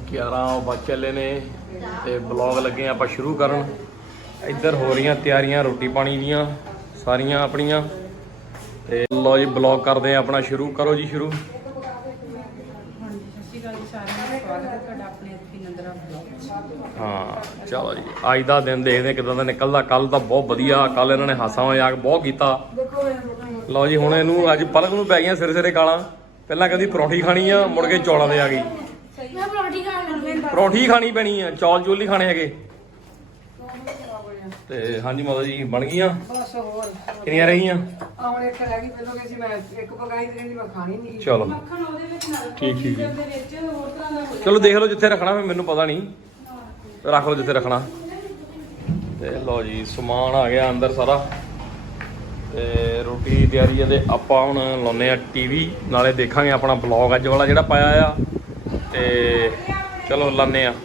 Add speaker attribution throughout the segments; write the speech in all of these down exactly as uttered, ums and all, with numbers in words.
Speaker 1: ਗਿਆਰਾਂ ਵੱਜ ਚੱਲੇ ਨੇ ਤੇ ਬਲੌਗ ਲੱਗੇ ਆਪਾਂ ਸ਼ੁਰੂ ਕਰਨ। ਇੱਧਰ ਹੋ ਰਹੀਆਂ ਤਿਆਰੀਆਂ ਰੋਟੀ ਪਾਣੀ ਦੀਆਂ ਸਾਰੀਆਂ ਆਪਣੀਆਂ ਤੇ ਲਓ ਜੀ ਬਲੌਗ ਕਰਦੇ ਆ ਆਪਣਾ ਸ਼ੁਰੂ। ਕਰੋ ਜੀ ਸ਼ੁਰੂ। ਹਾਂ ਚਲੋ ਜੀ ਅੱਜ ਦਾ ਦਿਨ ਦੇਖਦੇ ਕਿਦਾਂ ਦਾ ਨਿਕਲਦਾ। ਕੱਲ ਤਾਂ ਬਹੁਤ ਵਧੀਆ, ਕੱਲ ਇਹਨਾਂ ਨੇ ਹਾਸਾ ਮਜ਼ਾਕ ਬਹੁਤ ਕੀਤਾ। ਲਓ ਜੀ ਹੁਣ ਇਹਨੂੰ ਅੱਜ ਪਲਕ ਨੂੰ ਪੈ ਗਈਆਂ ਸਿਰੇ ਸਿਰੇ ਗਾਲਾਂ। ਪਹਿਲਾਂ ਕਹਿੰਦੀ ਪਰੌਂਠੀ ਖਾਣੀ ਆ, ਮੁੜ ਕੇ ਚੌਲਾਂ ਦੇ ਆ ਗਈ। ਪਰੌਂਠੀ ਖਾਣੀ ਪੈਣੀ ਆ, ਚੌਲ ਚੂਲ ਨਹੀਂ ਖਾਣੇ ਹੈਗੇ। ਤੇ ਹਾਂਜੀ ਮਾਤਾ ਜੀ ਬਣ ਗਈਆਂ?
Speaker 2: ਬਸ ਹੋਰ
Speaker 1: ਕਿੰਨੀਆਂ ਰਹੀਆਂ?
Speaker 2: ਆ ਹੁਣ ਇੱਕ ਰਹਿ ਗਈ, ਪਹਿਲਾਂ ਕਿ ਸੀ ਮੈਂ ਇੱਕ ਪਕਾਈ ਤੇ ਕਹਿੰਦੀ ਮੈਂ ਖਾਣੀ ਨਹੀਂ।
Speaker 1: ਚਲੋ
Speaker 2: ਮੱਖਣ ਉਹਦੇ ਵਿੱਚ ਨਾਲ
Speaker 1: ਠੀਕ ਠੀਕ
Speaker 2: ਦੇ ਵਿੱਚ ਹੋਰ ਤਰ੍ਹਾਂ ਦਾ ਹੋ
Speaker 1: ਚਲੋ ਦੇਖ ਲਓ ਜਿੱਥੇ ਰੱਖਣਾ, ਫਿਰ ਮੈਨੂੰ ਪਤਾ ਨਹੀਂ, ਰੱਖ ਲਓ ਜਿੱਥੇ ਰੱਖਣਾ। ਤੇ ਲਓ ਜੀ ਸਮਾਨ ਆ ਗਿਆ ਅੰਦਰ ਸਾਰਾ ਤੇ ਰੋਟੀ ਦੀ ਤਿਆਰੀ ਹੈ। ਤੇ ਆਪਾਂ ਹੁਣ ਲਾਉਂਦੇ ਆ ਟੀਵੀ, ਨਾਲੇ ਦੇਖਾਂਗੇ ਆਪਣਾ ਬਲੌਗ ਅੱਜ ਵਾਲਾ ਜਿਹੜਾ ਪਾਇਆ ਆ। ਤੇ ਚਲੋ ਲਾਉਂਦੇ ਆ।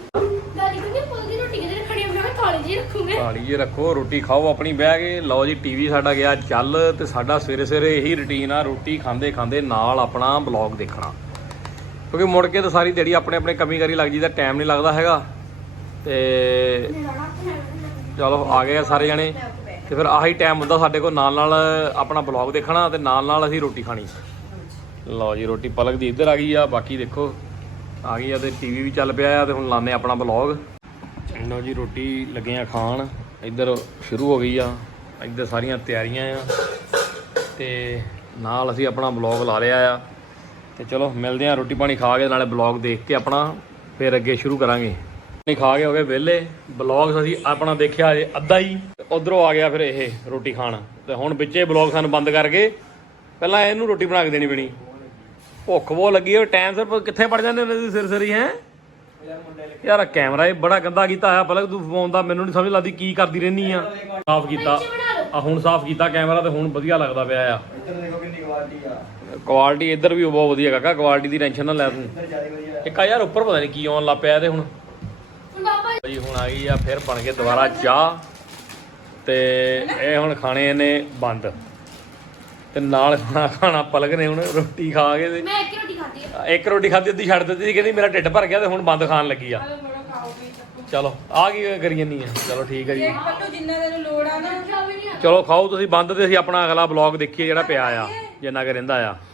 Speaker 1: ਥਾਲੀ ਜੇ ਰੱਖੋ, ਰੋਟੀ ਖਾਓ ਆਪਣੀ ਬਹਿ ਕੇ। ਲਓ ਜੀ ਟੀਵੀ ਸਾਡਾ ਗਿਆ ਚੱਲ ਤੇ ਸਾਡਾ ਸਵੇਰੇ ਸਵੇਰੇ ਇਹੀ ਰੁਟੀਨ ਆ, ਰੋਟੀ ਖਾਂਦੇ ਖਾਂਦੇ ਨਾਲ ਆਪਣਾ ਬਲੌਗ ਦੇਖਣਾ। ਕਿਉਂਕਿ ਮੁੜ ਕੇ ਤਾਂ ਸਾਰੀ ਦਿਹਾੜੀ ਆਪਣੇ ਆਪਣੇ ਕਮੀ ਕਰੀ ਲੱਗ ਜੀਦਾ, ਟਾਈਮ ਨਹੀਂ ਲੱਗਦਾ ਹੈਗਾ। ਤੇ ਚਲੋ ਆ ਗਏ ਆ ਸਾਰੇ ਜਣੇ ਤੇ ਫਿਰ ਆਹੀ ਟਾਈਮ ਹੁੰਦਾ ਸਾਡੇ ਕੋਲ, ਨਾਲ ਨਾਲ ਆਪਣਾ ਬਲੌਗ ਦੇਖਣਾ ਤੇ ਨਾਲ ਨਾਲ ਅਸੀਂ ਰੋਟੀ ਖਾਣੀ। ਲਓ ਜੀ ਰੋਟੀ ਪਲਕ ਦੀ ਇੱਧਰ ਆ ਗਈ ਆ, ਬਾਕੀ ਦੇਖੋ ਆ ਗਈ ਆ ਤੇ ਟੀਵੀ ਵੀ ਚੱਲ ਪਿਆ ਆ। ਤੇ ਹੁਣ ਲਾਉਂਦੇ ਆਪਣਾ ਬਲੌਗ। ਲਓ ਜੀ ਰੋਟੀ ਲੱਗੇ ਆ ਖਾਣ, ਇੱਧਰ ਸ਼ੁਰੂ ਹੋ ਗਈ ਆ, ਇੱਧਰ ਸਾਰੀਆਂ ਤਿਆਰੀਆਂ ਆ ਤੇ ਨਾਲ ਅਸੀਂ ਆਪਣਾ ਬਲੌਗ ਲਾ ਲਿਆ ਆ। ਤੇ ਚਲੋ ਮਿਲਦੇ ਆ ਰੋਟੀ ਪਾਣੀ ਖਾ ਕੇ, ਨਾਲੇ ਬਲੌਗ ਦੇਖ ਕੇ ਆਪਣਾ ਫਿਰ ਅੱਗੇ ਸ਼ੁਰੂ ਕਰਾਂਗੇ। ਨਹੀਂ ਖਾ ਕੇ ਹੋ ਗਏ ਵਿਹਲੇ, ਬਲੌਗ ਅਸੀਂ ਆਪਣਾ ਦੇਖਿਆ ਅਜੇ ਅੱਧਾ ਹੀ, ਉੱਧਰੋਂ ਆ ਗਿਆ ਫਿਰ ਇਹ ਰੋਟੀ ਖਾਣ। ਤੇ ਹੁਣ ਵਿੱਚੇ ਬਲੌਗ ਸਾਨੂੰ ਬੰਦ ਕਰਕੇ ਪਹਿਲਾਂ ਇਹਨੂੰ ਰੋਟੀ ਬਣਾ ਕੇ ਦੇਣੀ ਪੈਣੀ। ਭੁੱਖ ਬਹੁਤ ਲੱਗੀ ਹੈ, ਟਾਈਮ ਸਿਰ ਕਿੱਥੇ ਪੜ ਜਾਂਦੇ ਹੁੰਦੇ ਤੁਸੀਂ ਸਿਰ ਸਿਰ ਹੀ ਹੈ ਯਾਰ। ਕੈਮਰਾ ਇਹ ਬੜਾ ਗੰਦਾ ਕੀਤਾ ਹੋਇਆ ਪਲਕ, ਤੂੰ ਫੋਨ ਦਾ ਮੈਨੂੰ ਨਹੀਂ ਸਮਝ ਲੱਗਦੀ ਕੀ ਕਰਦੀ ਰਹਿੰਦੀ ਆ। ਸਾਫ਼ ਕੀਤਾ ਆ ਹੁਣ, ਸਾਫ਼ ਕੀਤਾ ਕੈਮਰਾ ਤੇ ਹੁਣ ਵਧੀਆ ਲੱਗਦਾ ਪਿਆ ਆ।
Speaker 3: ਇੱਧਰ ਦੇਖੋ ਕਿੰਨੀ ਕੁਆਲਿਟੀ ਆ।
Speaker 1: ਕੁਆਲਿਟੀ ਇੱਧਰ ਵੀ ਬਹੁਤ ਵਧੀਆ ਕਾਕਾ, ਕੁਆਲਿਟੀ ਦੀ ਟੈਨਸ਼ਨ ਨਾ ਲੈ ਤੂੰ। ਇੱਕ ਆ ਯਾਰ ਉੱਪਰ ਪਤਾ ਨਹੀਂ ਕੀ ਆਉਣ ਲੱਗ ਪਿਆ ਤੇ ਹੁਣ ਜੀ ਹੁਣ ਆ ਗਈ ਆ ਫਿਰ ਬਣ ਕੇ ਦੁਬਾਰਾ ਚਾਹ। ਤੇ ਇਹ ਹੁਣ ਖਾਣੇ ਇਹਨੇ ਬੰਦ ਤੇ ਨਾਲ ਖਾਣਾ ਖਾਣਾ ਪਲਕ ਨੇ ਹੁਣ ਰੋਟੀ ਖਾ ਕੇ। ਤੇ
Speaker 4: ਮੈਂ ਇੱਕ ਰੋਟੀ ਖਾਧੀ ਆ,
Speaker 1: ਇੱਕ ਰੋਟੀ ਖਾਧੀ ਅੱਧੀ ਛੱਡ ਦਿੱਤੀ ਸੀ, ਕਹਿੰਦੀ ਮੇਰਾ ਢਿੱਡ ਭਰ ਗਿਆ ਤੇ ਹੁਣ ਬੰਦ ਖਾਣ ਲੱਗੀ ਆ। ਚਲੋ ਆ ਕੀ ਕਰੀ ਜਾਂਦੀ ਆ। ਚਲੋ ਠੀਕ ਹੈ ਜੀ,
Speaker 2: ਜਿੰਨਾ ਤੈਨੂੰ ਲੋੜ ਆ ਨਾ
Speaker 1: ਚਲੋ ਖਾਓ ਤੁਸੀਂ ਬੰਦ ਤੇ ਅਸੀਂ ਆਪਣਾ ਅਗਲਾ ਬਲੌਗ ਦੇਖੀਏ ਜਿਹੜਾ ਪਿਆ ਆ, ਜਿੰਨਾ ਕਿ ਰਹਿੰਦਾ ਆ।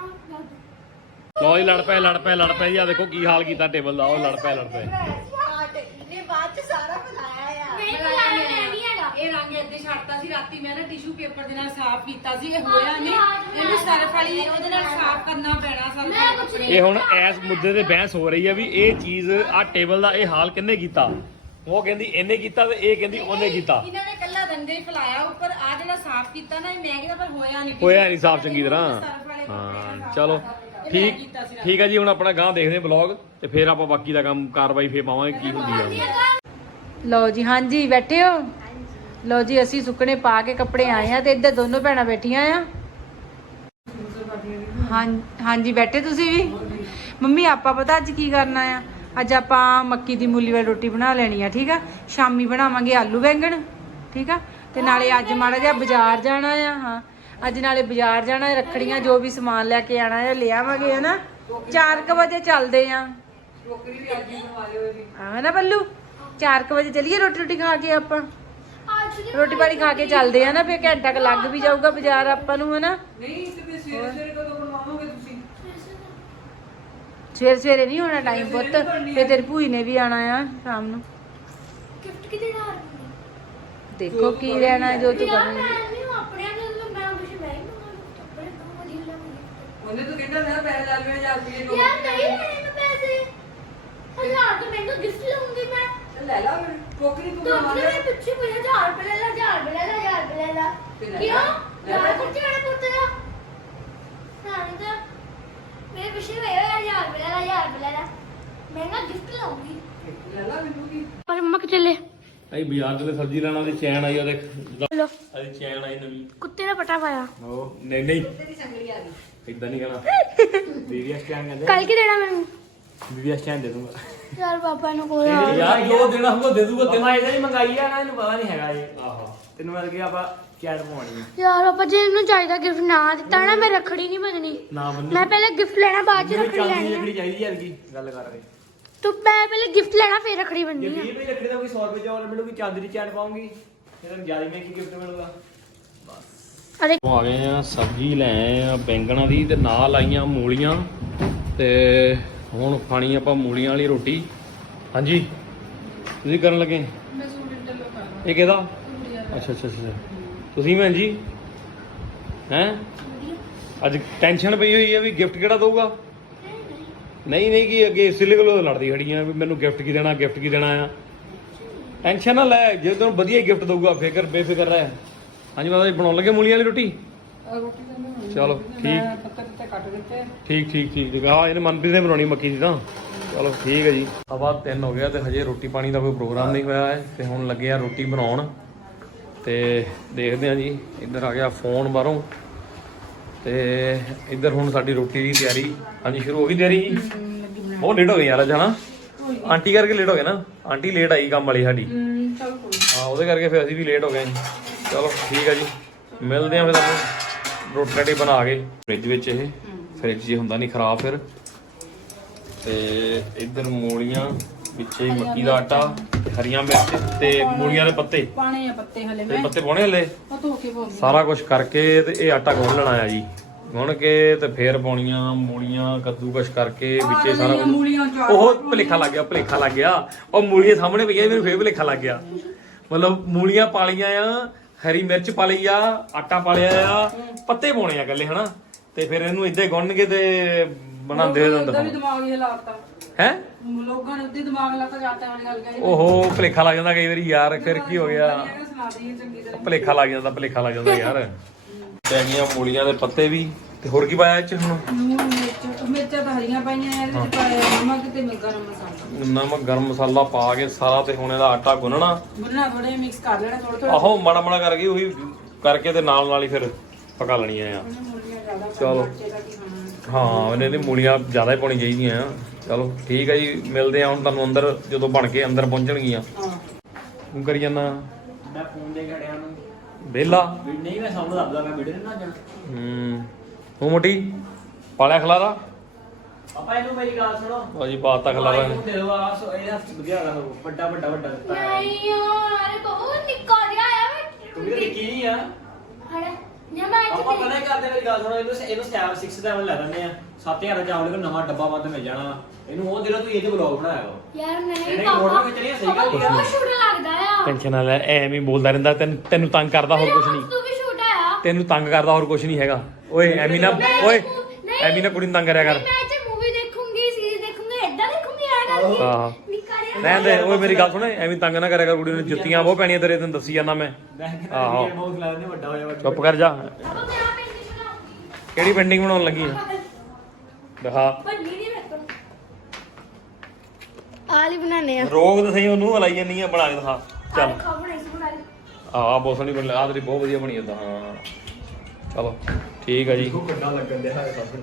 Speaker 1: ਲਓ ਜੀ ਲੜ ਪਏ ਲੜ ਪਏ ਲੜ ਪਏ ਜੀ। ਆ ਦੇਖੋ ਕੀ ਹਾਲ ਕੀਤਾ ਟੇਬਲ ਦਾ, ਉਹ ਲੜ ਪਏ ਲੜ ਪਏ।
Speaker 4: ਬਾਅਦ ਚ ਸਾਰਾ ਬੁਲਾਇਆ ਆ। ਨਹੀਂ ਬੁਲਾਇਆ ਮੈਂ ਨਹੀਂ ਹੈਗਾ।
Speaker 5: ਇਹ ਰੰਗ ਇੱਥੇ ਛੱਡਤਾ ਸੀ ਰਾਤੀ, ਮੈਂ ਨਾ ਟਿਸ਼ੂ ਪੇਪਰ ਦੇ ਨਾਲ ਸਾਫ਼ ਕੀਤਾ ਸੀ, ਇਹ ਹੋਇਆ ਨਹੀਂ। ਇਹਨੂੰ ਸਰਫ ਵਾਲੀ ਉਹਦੇ ਨਾਲ ਸਾਫ਼ ਕਰਨਾ ਪੈਣਾ ਸਾਨੂੰ।
Speaker 1: ਇਹ ਹੁਣ ਇਸ ਮੁੱਦੇ ਤੇ ਬਹਿਸ ਹੋ ਰਹੀ ਹੈ ਵੀ ਇਹ ਚੀਜ਼ ਆ ਟੇਬਲ ਦਾ ਇਹ ਹਾਲ ਕਿੰਨੇ ਕੀਤਾ। ਉਹ ਕਹਿੰਦੀ ਇਹਨੇ ਕੀਤਾ ਤੇ ਇਹ ਕਹਿੰਦੀ ਉਹਨੇ ਕੀਤਾ।
Speaker 5: ਇਹਨਾਂ ਨੇ ਕੱਲਾ ਦੰਦੇ ਹੀ ਫਲਾਇਆ ਉੱਪਰ, ਆ ਜਿਹੜਾ ਸਾਫ਼ ਕੀਤਾ ਨਾ ਇਹ ਮੈਂ ਕਿਹਾ ਪਰ ਹੋਇਆ ਨਹੀਂ,
Speaker 1: ਹੋਇਆ ਨਹੀਂ ਸਾਫ਼ ਚੰਗੀ ਤਰ੍ਹਾਂ। ਹਾਂ ਚਲੋ ਠੀਕ ਠੀਕ ਹੈ ਜੀ। ਹੁਣ ਆਪਣਾ ਗਾਂ ਦੇਖਦੇ ਬਲੌਗ ਤੇ ਫਿਰ ਆਪਾਂ ਬਾਕੀ ਦਾ ਕੰਮ ਕਾਰਵਾਈ ਫੇਰ ਪਾਵਾਂਗੇ ਕੀ ਹੁੰਦੀ ਆ।
Speaker 6: ਲਓ ਜੀ ਹਾਂਜੀ ਬੈਠੇ ਹੋ। ਲਓ ਜੀ ਅਸੀਂ ਸੁੱਕਣੇ ਪਾ ਕੇ ਕੱਪੜੇ ਆਏ ਆ ਤੇ ਇੱਧਰ ਦੋਨੋਂ ਭੈਣਾਂ ਬੈਠੀਆਂ ਆ। ਹਾਂ ਹਾਂਜੀ ਬੈਠੇ ਤੁਸੀਂ ਵੀ। ਮੰਮੀ ਆਪਾਂ ਪਤਾ ਅੱਜ ਕੀ ਕਰਨਾ ਆ, ਅੱਜ ਆਪਾਂ ਮੱਕੀ ਦੀ ਮੂਲੀ ਵਾਲੀ ਰੋਟੀ ਬਣਾ ਲੈਣੀ ਆ, ਠੀਕ ਆ। ਸ਼ਾਮੀ ਬਣਾਵਾਂਗੇ ਆਲੂ ਬੈਂਗਣ, ਠੀਕ ਆ। ਤੇ ਨਾਲੇ ਅੱਜ ਮਾੜਾ ਜਿਹਾ ਬਾਜ਼ਾਰ ਜਾਣਾ ਆ। ਹਾਂ ਅੱਜ ਨਾਲੇ ਬਾਜ਼ਾਰ ਜਾਣਾ, ਰੱਖੜੀਆਂ ਜੋ ਵੀ ਸਮਾਨ ਲੈ ਕੇ ਆਣਾ ਆ ਲੈ ਆਵਾਂਗੇ, ਹੈ ਨਾ। ਚਾਰ ਕੁ ਵਜੇ ਚੱਲਦੇ ਆ, ਹਾਂ ਨਾ ਬੱਲੂ। ਚਾਰ ਕੁ ਵਜੇ ਚੱਲੀਏ, ਰੋਟੀ ਰੋਟੀ ਖਾ ਕੇ ਆਪਾਂ ਰੋਟੀ ਪਾਣੀ ਖਾ ਕੇ ਚੱਲਦੇ ਆ ਨਾ। ਫਿਰ ਘੰਟਾ ਕੁ ਲੱਗ ਵੀ ਜਾਊਗਾ ਬਾਜ਼ਾਰ ਆਪਾਂ ਨੂੰ, ਹੈ ਨਾ।
Speaker 2: ਨਹੀਂ ਤੇ ਫਿਰ ਸਵੇਰੇ ਸਵੇਰੇ ਕਦੋਂ ਬਣਵਾਓਗੇ ਤੁਸੀਂ?
Speaker 6: ਸਵੇਰੇ ਸਵੇਰੇ ਨਹੀਂ ਹੋਣਾ ਟਾਈਮ ਪੁੱਤ, ਫਿਰ ਤੇਰੀ ਭੂਈ ਨੇ ਵੀ ਆਣਾ ਆ ਸ਼ਾਮ ਨੂੰ।
Speaker 4: ਗਿਫਟ ਕਿਤੇ ਨਾ
Speaker 6: ਦੇਖੋ ਕੀ ਲੈਣਾ ਜੋ ਤੂੰ
Speaker 4: ਯਾਰ
Speaker 6: ਕਰੇਂਗੀ।
Speaker 4: ਮੈਂ ਨਹੀਂ ਆਪਣੇ ਜਦੋਂ ਮੈਂ ਕੁਝ ਮੈਂ ਨਹੀਂ ਕੱਪੜੇ ਬਹੁਤ ਵਧੀਆ ਲੱਗਦੇ।
Speaker 2: ਉਹਨੇ ਤਾਂ ਕਹਿੰਦਾ ਨਾ ਪੈਸੇ ਲਾ ਲਵੇ ਹਜ਼ਾਰ ਰੁਪਏ ਦੋ।
Speaker 4: ਯਾਰ ਨਹੀਂ ਲੈਣੇ ਮੈਂ ਪੈਸੇ, ਹਜ਼ਾਰ ਤੋਂ ਮੈਨੂੰ ਗਿਫਟ ਲਊਂਗੀ ਮੈਂ।
Speaker 2: ਲੈ ਲਾ ਫਿਰ ਟੋਕਰੀ ਤੂੰ
Speaker 4: तो
Speaker 2: ਬਣਾ ਲੈ।
Speaker 4: मैं पिछले मुझे हजार रुपए ले ला, हजार रुपए ले ला, हजार रुपए ले ला। क्यों यार कुछ मैंने पूछा था ना, नहीं तो मेरे पिछले भैया हजार रुपए ले ला, हजार रुपए ले ला। मैं ना गिफ्ट लाऊंगी।
Speaker 2: ਲੈ ਲਾ ਮੈਨੂੰ ਕੀ।
Speaker 4: पर मम्मा के चले
Speaker 1: ਅਸੀਂ ਬਾਜ਼ਾਰ ਤੇ ਸਬਜ਼ੀ ਲੈਣਾ ਤੇ ਚੈਨ ਆਈ, ਉਹ ਦੇਖ
Speaker 4: लो
Speaker 1: ਅਸੀਂ ਚੈਨ ਆਈ ਨਵੀਂ।
Speaker 4: कुत्ते ने पटा पाया।
Speaker 1: ਉਹ ਨਹੀਂ ਨਹੀਂ ਤੇਰੀ ਸੰਗਲੀ ਆ ਗਈ, ਇਦਾਂ ਨਹੀਂ ਕਹਿਣਾ। ਬੀਵੀਐਸ ਚੈਨ ਕਹਿੰਦੇ,
Speaker 4: कल की देना मैंने
Speaker 1: ਬੀਵੀਐਸ ਚੈਨ ਦੇ ਦੂੰਗਾ
Speaker 4: यार पापा ने को यार
Speaker 1: ਯਾਰ ਜੋ ਦੇਣਾ ਹੋਊਗਾ ਦੇ ਦੂੰਗਾ ਤੈਨੂੰ।
Speaker 3: ਇਹਦਾ ਹੀ ਮੰਗਾਈ ਆ ਨਾ, ਇਹਨੂੰ ਪਤਾ ਨਹੀਂ ਹੈਗਾ ਇਹ।
Speaker 1: ਆਹੋ
Speaker 3: ਤੈਨੂੰ ਮਿਲ ਗਿਆ ਆਪਾਂ ਚੈਟ ਪਵਾਉਣੀ ਆ।
Speaker 4: यार पापा जी ने चाहिए गिफ्ट ना दिता ना मैं रखड़ी नहीं बननी।
Speaker 1: ਨਾ ਬੰਨੀ
Speaker 4: मैं पहले गिफ्ट लेना बाद च रखड़ी
Speaker 3: ਚਾਂदी
Speaker 4: लेनी
Speaker 3: ਦੀ
Speaker 4: है।
Speaker 3: ਲੱਕੜੀ ਚਾਹੀਦੀ ਯਾਰ ਕੀ ਗੱਲ ਕਰ ਰਹੇ।
Speaker 4: ਤੂੰ ਮੈਂ ਪਹਿਲੇ ਗਿਫਟ ਲੈਣਾ ਫਿਰ ਰੱਖੜੀ
Speaker 3: ਜੇ
Speaker 4: ਬੰਨਣੀ ਆ
Speaker 3: ਵੀਹ ਰੁਪਏ ਰੱਖੜੀ ਦਾ ਕੋਈ ਸੌ ਰੁਪਏ ਚਾਵਲ ਮਿਲੂਗੀ ਚਾਂਦੀ ਚੈਨ ਪਾਉਂਗੀ ਫਿਰ ਤੈਨੂੰ ਜ਼ਿਆਦਾ ਮਹਿੰਗੀ ਗਿਫਟ ਮਿਲੂਗਾ
Speaker 4: ਅਰੇ
Speaker 1: ਆ ਗਏ ਆ ਸਬਜ਼ੀ ਲੈ ਆਏ ਆ ਬੈਂਗਣਾ ਦੀ ਤੇ ਨਾਲ ਆਈਆਂ ਮੂਲੀਆਂ ਤੇ ਹੁਣ ਖਾਣੀ ਆਪਾਂ ਮੂਲੀਆਂ ਵਾਲੀ ਰੋਟੀ ਹਾਂਜੀ ਤੁਸੀਂ ਕਰਨ ਲੱਗੇ
Speaker 5: ਮੈਂ ਸੂਟ ਇੰਟਰਲੋਕ ਕਰਾਂਗਾ
Speaker 1: ਇਹ ਕਿਹਦਾ ਅੱਛਾ ਅੱਛਾ ਅੱਛਾ ਤੁਸੀਂ ਭੈਣ ਜੀ ਹੈਂ ਅੱਜ ਟੈਨਸ਼ਨ ਪਈ ਹੋਈ ਹੈ ਵੀ ਗਿਫਟ ਕਿਹੜਾ ਦਊਗਾ ਨਹੀਂ ਨਹੀਂ ਕੀ ਅੱਗੇ ਇਸੇ ਕੋਲ ਲੜਦੀ ਖੜੀਆਂ ਵੀ ਮੈਨੂੰ ਗਿਫਟ ਕੀ ਦੇਣਾ ਗਿਫਟ ਕੀ ਦੇਣਾ ਆ ਟੈਨਸ਼ਨ ਨਾ ਲੈ ਜੇ ਤੈਨੂੰ ਵਧੀਆ ਗਿਫਟ ਦਊਗਾ ਫਿਕਰ ਬੇਫਿਕਰ ਰਹਿ ਹਾਂਜੀ ਮਾਤਾ ਜੀ ਬਣਾਉਣ ਲੱਗੇ ਮੂਲੀਆਂ ਵਾਲੀ ਰੋਟੀ
Speaker 2: ਰੋਟੀ ਤਾਂ ਮੈਂ ਬਣਾਉਣੀ
Speaker 1: ਚਲੋ
Speaker 2: ਆ।
Speaker 1: ਠੀਕ
Speaker 2: ਮੈਂ ਪੱਤੇ ਪੱਤੇ ਕੱਟ ਦਿੱਤੇ
Speaker 1: ਠੀਕ ਠੀਕ ਠੀਕ ਠੀਕ ਆ ਇਹਨੇ ਮਨਪ੍ਰੀਤ ਨੇ ਬਣਾਉਣੀ ਮੱਕੀ ਦੀ ਤਾਂ ਚਲੋ ਠੀਕ ਹੈ ਜੀ ਸਵਾ ਤਿੰਨ ਹੋ ਗਿਆ ਤੇ ਹਜੇ ਰੋਟੀ ਪਾਣੀ ਦਾ ਕੋਈ ਪ੍ਰੋਗਰਾਮ ਨਹੀਂ ਹੋਇਆ ਹੈ ਤੇ ਹੁਣ ਲੱਗੇ ਆ ਰੋਟੀ ਬਣਾਉਣ ਤੇ ਦੇਖਦੇ ਆ ਜੀ ਇੱਧਰ ਆ ਗਿਆ ਫੋਨ ਬਾਹਰੋਂ ਤੇ ਇੱਧਰ ਹੁਣ ਸਾਡੀ ਰੋਟੀ ਦੀ ਤਿਆਰੀ ਹਾਂਜੀ ਸ਼ੁਰੂ ਹੋ ਗਈ ਤਿਆਰੀ ਜੀ ਬਹੁਤ ਲੇਟ ਹੋ ਗਈ ਯਾਰ ਅੱਜ ਹਨਾ ਆਂਟੀ ਕਰਕੇ ਲੇਟ ਹੋ ਗਏ ਨਾ ਆਂਟੀ ਲੇਟ ਆਈ ਕੰਮ ਵਾਲੀ ਸਾਡੀ
Speaker 2: ਚਲ ਕੋਈ
Speaker 1: ਹਾਂ ਉਹਦੇ ਕਰਕੇ ਫਿਰ ਅਸੀਂ ਵੀ ਲੇਟ ਹੋ ਗਏ ਚਲੋ ਠੀਕ ਹੈ ਜੀ ਮਿਲਦੇ ਆ ਫਿਰ ਤੁਹਾਨੂੰ ਰੋਟੀ ਰਾਟੀ ਬਣਾ ਕੇ ਫ੍ਰਿਜ ਵਿੱਚ ਇਹ ਫ੍ਰਿਜ ਜੇ ਹੁੰਦਾ ਨਹੀਂ ਖਰਾਬ ਫਿਰ ਤੇ ਇੱਧਰ ਮੂਲੀਆਂ ਵਿੱਚੇ ਹੀ ਮੱਕੀ ਦਾ ਆਟਾ ਤੇ ਹਰੀਆਂ ਮਿਰਚ ਤੇ ਮੂਲੀਆਂ ਦੇ ਪੱਤੇ
Speaker 2: ਪਾਣੇ ਆ ਪੱਤੇ ਹਲੇ
Speaker 1: ਤੇ ਪੱਤੇ ਪਾਉਣੇ ਹਲੇ
Speaker 2: ਉਹ ਧੋ ਕੇ ਪਾਉਂਦੀ
Speaker 1: ਸਾਰਾ ਕੁਝ ਕਰਕੇ ਤੇ ਇਹ ਆਟਾ ਗੁੰਨ ਲੈਣਾ ਆ ਜੀ ਗੁੰਨ ਕੇ ਤੇ ਫੇਰ ਪਾਉਣੀਆਂ ਮੂਲੀਆਂ ਕੱਦੂਕਸ਼ ਕਰਕੇ ਵਿੱਚੇ ਸਾਰਾ ਕੁਝ
Speaker 2: ਮੂਲੀਆਂ ਚਾਰ
Speaker 1: ਉਹ ਭੁਲੇਖਾ ਲੱਗ ਗਿਆ ਭੁਲੇਖਾ ਲੱਗ ਗਿਆ ਉਹ ਮੂਲੀਆਂ ਸਾਹਮਣੇ ਪਈਆਂ ਮੈਨੂੰ ਫੇਰ ਭੁਲੇਖਾ ਲੱਗ ਗਿਆ ਮਤਲਬ ਮੂਲੀਆਂ ਪਾ ਲਈਆਂ ਆ ਹਰੀ ਮਿਰਚ ਪਾ ਲਈ ਆ ਆਟਾ ਪਾ ਲਿਆ ਆ ਪੱਤੇ ਪਾਉਣੇ ਆ ਗੱਲੇ ਹਨਾ ਤੇ ਫਿਰ ਇਹਨੂੰ ਇਦਾਂ ਗੁੰਨ ਕੇ ਤੇ ਬਣਾਉਂਦੇ
Speaker 2: ਉਹਦਾ
Speaker 1: ਹੁੰਦਾ
Speaker 2: ਵੀ ਦਿਮਾਗ ਹੀ ਲਾਤਾ
Speaker 1: ਹੈ
Speaker 2: ਲੋਕਾਂ ਨੇ ਉੱਤੇ ਦਿਮਾਗ ਲਾਤਾ ਜਾਤਾ ਵਾਲੀ ਗੱਲ ਕਹੀ
Speaker 1: ਓਹੋ ਭੁਲੇਖਾ ਲੱਗ ਜਾਂਦਾ ਕਈ ਵਾਰੀ ਯਾਰ ਫਿਰ ਕੀ ਹੋ ਗਿਆ
Speaker 2: ਸੁਣਾ ਦਈਏ ਚੰਗੀ ਤਰ੍ਹਾਂ
Speaker 1: ਭੁਲੇਖਾ ਲੱਗ ਜਾਂਦਾ ਭੁਲੇਖਾ ਲੱਗ ਜਾਂਦਾ ਯਾਰ ਤੇ ਗਈਆਂ ਮੂਲੀਆਂ ਦੇ ਪੱਤੇ ਵੀ ਤੇ ਹੋਰ ਕੀ ਪਾਇਆ ਇਹ ਚ ਹੁਣ
Speaker 2: ਨੂਣ ਮਿਰਚ ਮਿਰਚਾਂ ਤਾਂ ਹਰੀਆਂ ਪਾਈਆਂ ਇਹਦੇ ਵਿੱਚ ਪਾਇਆ ਨਮਕ ਤੇ ਗਰਮ ਮਸਾਲਾ
Speaker 1: ਨਮਕ ਗਰਮ ਮਸਾਲਾ ਪਾ ਕੇ ਸਾਰਾ ਤੇ ਹੁਣ ਇਹਦਾ ਆਟਾ ਗੁੰਨਣਾ
Speaker 2: ਗੁੰਨਣਾ ਥੋੜੇ ਮਿਕਸ ਕਰ ਲੈਣਾ ਥੋੜਾ ਥੋੜਾ
Speaker 1: ਆਹੋ ਮਾੜਾ ਮਾੜਾ ਕਰਕੇ ਉਹੀ ਕਰਕੇ ਤੇ ਨਾਲ ਨਾਲ ਹੀ ਫਿਰ ਪਕਾ ਲੈਣੀਆਂ ਆ
Speaker 2: ਮੂਲੀਆਂ ਜ਼ਿਆਦਾ
Speaker 1: ਚਲੋ
Speaker 2: ਚੇਦਾ ਕੀ ਖਾਣਾ
Speaker 1: ਹਾਂ ਉਹਨੇ ਦੀ ਮੂਲੀਆਂ ਜ਼ਿਆਦਾ ਹੀ ਪਾਉਣੀ ਚਾਹੀਦੀਆਂ ਆ ਚਲੋ ਠੀਕ ਹੈ ਜੀ ਮਿਲਦੇ ਆ ਹੁਣ ਤੁਹਾਨੂੰ ਅੰਦਰ ਜਦੋਂ ਬਣ ਕੇ ਅੰਦਰ ਪਹੁੰਚਣਗੀਆਂ
Speaker 2: ਹਾਂ
Speaker 1: ਤੂੰ ਕਰੀ ਜਾਂਦਾ
Speaker 3: ਮੈਂ ਫੋਨ ਦੇ ਕੇ ਅੜਿਆ ਨੂੰ
Speaker 1: ਵਿਹਲਾ
Speaker 3: ਵੀ ਨਹੀਂ ਮੈਂ ਸੌਂ ਦੱਬਦਾ ਮੈਂ ਵੀਡੀਓ ਨਾ ਜਾਣਾ
Speaker 1: ਹੂੰ ਤੂੰ ਮੋਟੀ ਪਾਲਿਆ ਖਲਾਰਾ
Speaker 3: ਆਪਾਂ ਇਹਨੂੰ ਮੇਰੀ ਗੱਲ ਸੁਣੋ
Speaker 1: ਭਾਜੀ ਪਾਤਾ ਖਲਾਰਾ
Speaker 3: ਇਹਨੂੰ ਦੇ ਦੋ ਆ ਸੋ ਇਹਦਾ ਵਧੀਆ ਹੈਗਾ ਸਗੋਂ, ਵੱਡਾ ਵੱਡਾ ਵੱਡਾ ਦਿੱਤਾ ਹੈ
Speaker 4: ਨਹੀਂ ਯਾਰ ਬਹੁਤ ਨਿੱਕਾ ਜਿਹਾ ਆ
Speaker 3: ਤੂੰ ਵੀ ਕੀ ਨਹੀਂ ਆ
Speaker 4: ਹੜੇ ਜੇ ਮੈਂ
Speaker 3: ਆਪਾਂ
Speaker 4: ਇੱਥੇ
Speaker 3: ਪਤਾ ਹੀ ਕਰਦੇ ਮੇਰੀ ਗੱਲ ਸੁਣੋ ਇਹਨੂੰ ਇਹਨੂੰ ਸੈਵਨ ਛੇ ਸੈਵਨ ਲੈ ਦਿੰਦੇ ਆ ਸੱਤ ਹਜ਼ਾਰ ਦਾ ਚਾਵਲ ਕੋ ਨਵਾਂ ਡੱਬਾ ਬੰਦ ਮਿਲ ਜਾਣਾ ਇਹਨੂੰ ਉਹ ਦੇ ਲੋ ਤੂੰ ਇਹਦੇ ਬਲੌਗ ਬਣਾਇਆ ਵਾ
Speaker 4: ਯਾਰ ਨਹੀਂ
Speaker 3: ਇਹਨੇ
Speaker 4: ਪਾਪਾ
Speaker 3: ਫੋਟੋ ਖਿੱਚਣੀ ਆ, ਸਹੀ ਗੱਲ ਹੀ ਆ।
Speaker 4: ਬਹੁਤ ਸ਼ੂਟ ਲੱਗਦਾ ਆ
Speaker 1: ਟੈਨਸ਼ਨ ਨਾ ਲੈ ਐਵੇਂ ਹੀ ਬੋਲਦਾ ਰਹਿੰਦਾ ਤੈਨੂੰ ਤੈਨੂੰ ਤੰਗ ਕਰਦਾ ਹੋਰ ਕੁਝ ਨਹੀਂ
Speaker 4: ਤੂੰ ਵੀ ਸ਼ੂਟ ਆਇਆ
Speaker 1: ਤੈਨੂੰ ਤੰਗ ਕਰਦਾ ਹੋਰ ਕੁਝ ਨਹੀਂ ਹੈਗਾ ਓਏ ਐਵੇਂ ਨਾ ਓਏ ਐਵੇਂ ਨਾ ਕੁੜੀ ਨੂੰ ਤੰਗ ਕਰਿਆ ਕਰ
Speaker 4: ਮੈਂ ਜੇ ਮੂਵੀ ਦੇਖੂੰਗੀ ਸੀਰੀਜ਼ ਦੇਖੂੰਗੀ ਏਦਾਂ ਦੇਖੂੰਗੀ ਆ ਕਰਕੇ
Speaker 1: ਆਹ
Speaker 4: ਨਿੱਕਾ ਜਿਹਾ
Speaker 1: ਰਹਿਣ ਦੇ ਓਏ ਮੇਰੀ ਗੱਲ ਸੁਣ ਐਵੇਂ ਤੰਗ ਨਾ ਕਰਿਆ ਕਰ ਕੁੜੀ ਨੂੰ ਜੁੱਤੀਆਂ ਬਹੁਤ ਪੈਣੀਆਂ ਤੇਰੇ ਤੈਨੂੰ ਦੱਸੀ ਜਾਂਦਾ ਮੈਂ
Speaker 3: ਮੈਂ ਕਿਹਾ
Speaker 1: ਆਹੋ।
Speaker 3: ਇਹ ਬਹੁਤ ਲੱਗਦਾ ਵੱਡਾ ਹੋਇਆ ਵਾ
Speaker 1: ਚੁੱਪ ਕਰ ਜਾ
Speaker 4: ਆਪਾਂ ਮੈਂ ਆ ਪੇਂਟਿੰਗ ਬਣਾਉਂਗੀ
Speaker 1: ਕਿਹੜੀ ਪੈਂਟਿੰਗ ਬਣਾਉਣ ਲੱਗੀ ਆ ਦਿਖਾ
Speaker 4: ਬੰਨੀ ਨਹੀਂ ਮੇਰੇ ਕੋਲ ਆਲੀ ਬਣਾਣੇ ਆ
Speaker 1: ਰੋਗ ਤਾਂ ਸਹੀ ਉਹਨੂੰ ਹਲਾਈ ਜਾਂਦੀ ਆ ਬਣਾ ਕੇ ਦਿਖਾ ਚੱਲ
Speaker 4: ਖਾ ਬਣਾਈ ਸੀ ਬਣਾ ਲਈ
Speaker 1: ਆਹ ਬਹੁਤ ਸੋਹਣੀ ਬਣ ਆ ਤੇਰੀ ਬਹੁਤ ਵਧੀਆ ਬਣੀ ਓਦਾਂ ਹਾਂ ਚਲੋ ਠੀਕ ਆ ਜੀ
Speaker 3: ਉਹ ਕੱਡਾ ਲੱਗਣ ਦੇ ਹਾਏ ਸਾਹਮਣੇ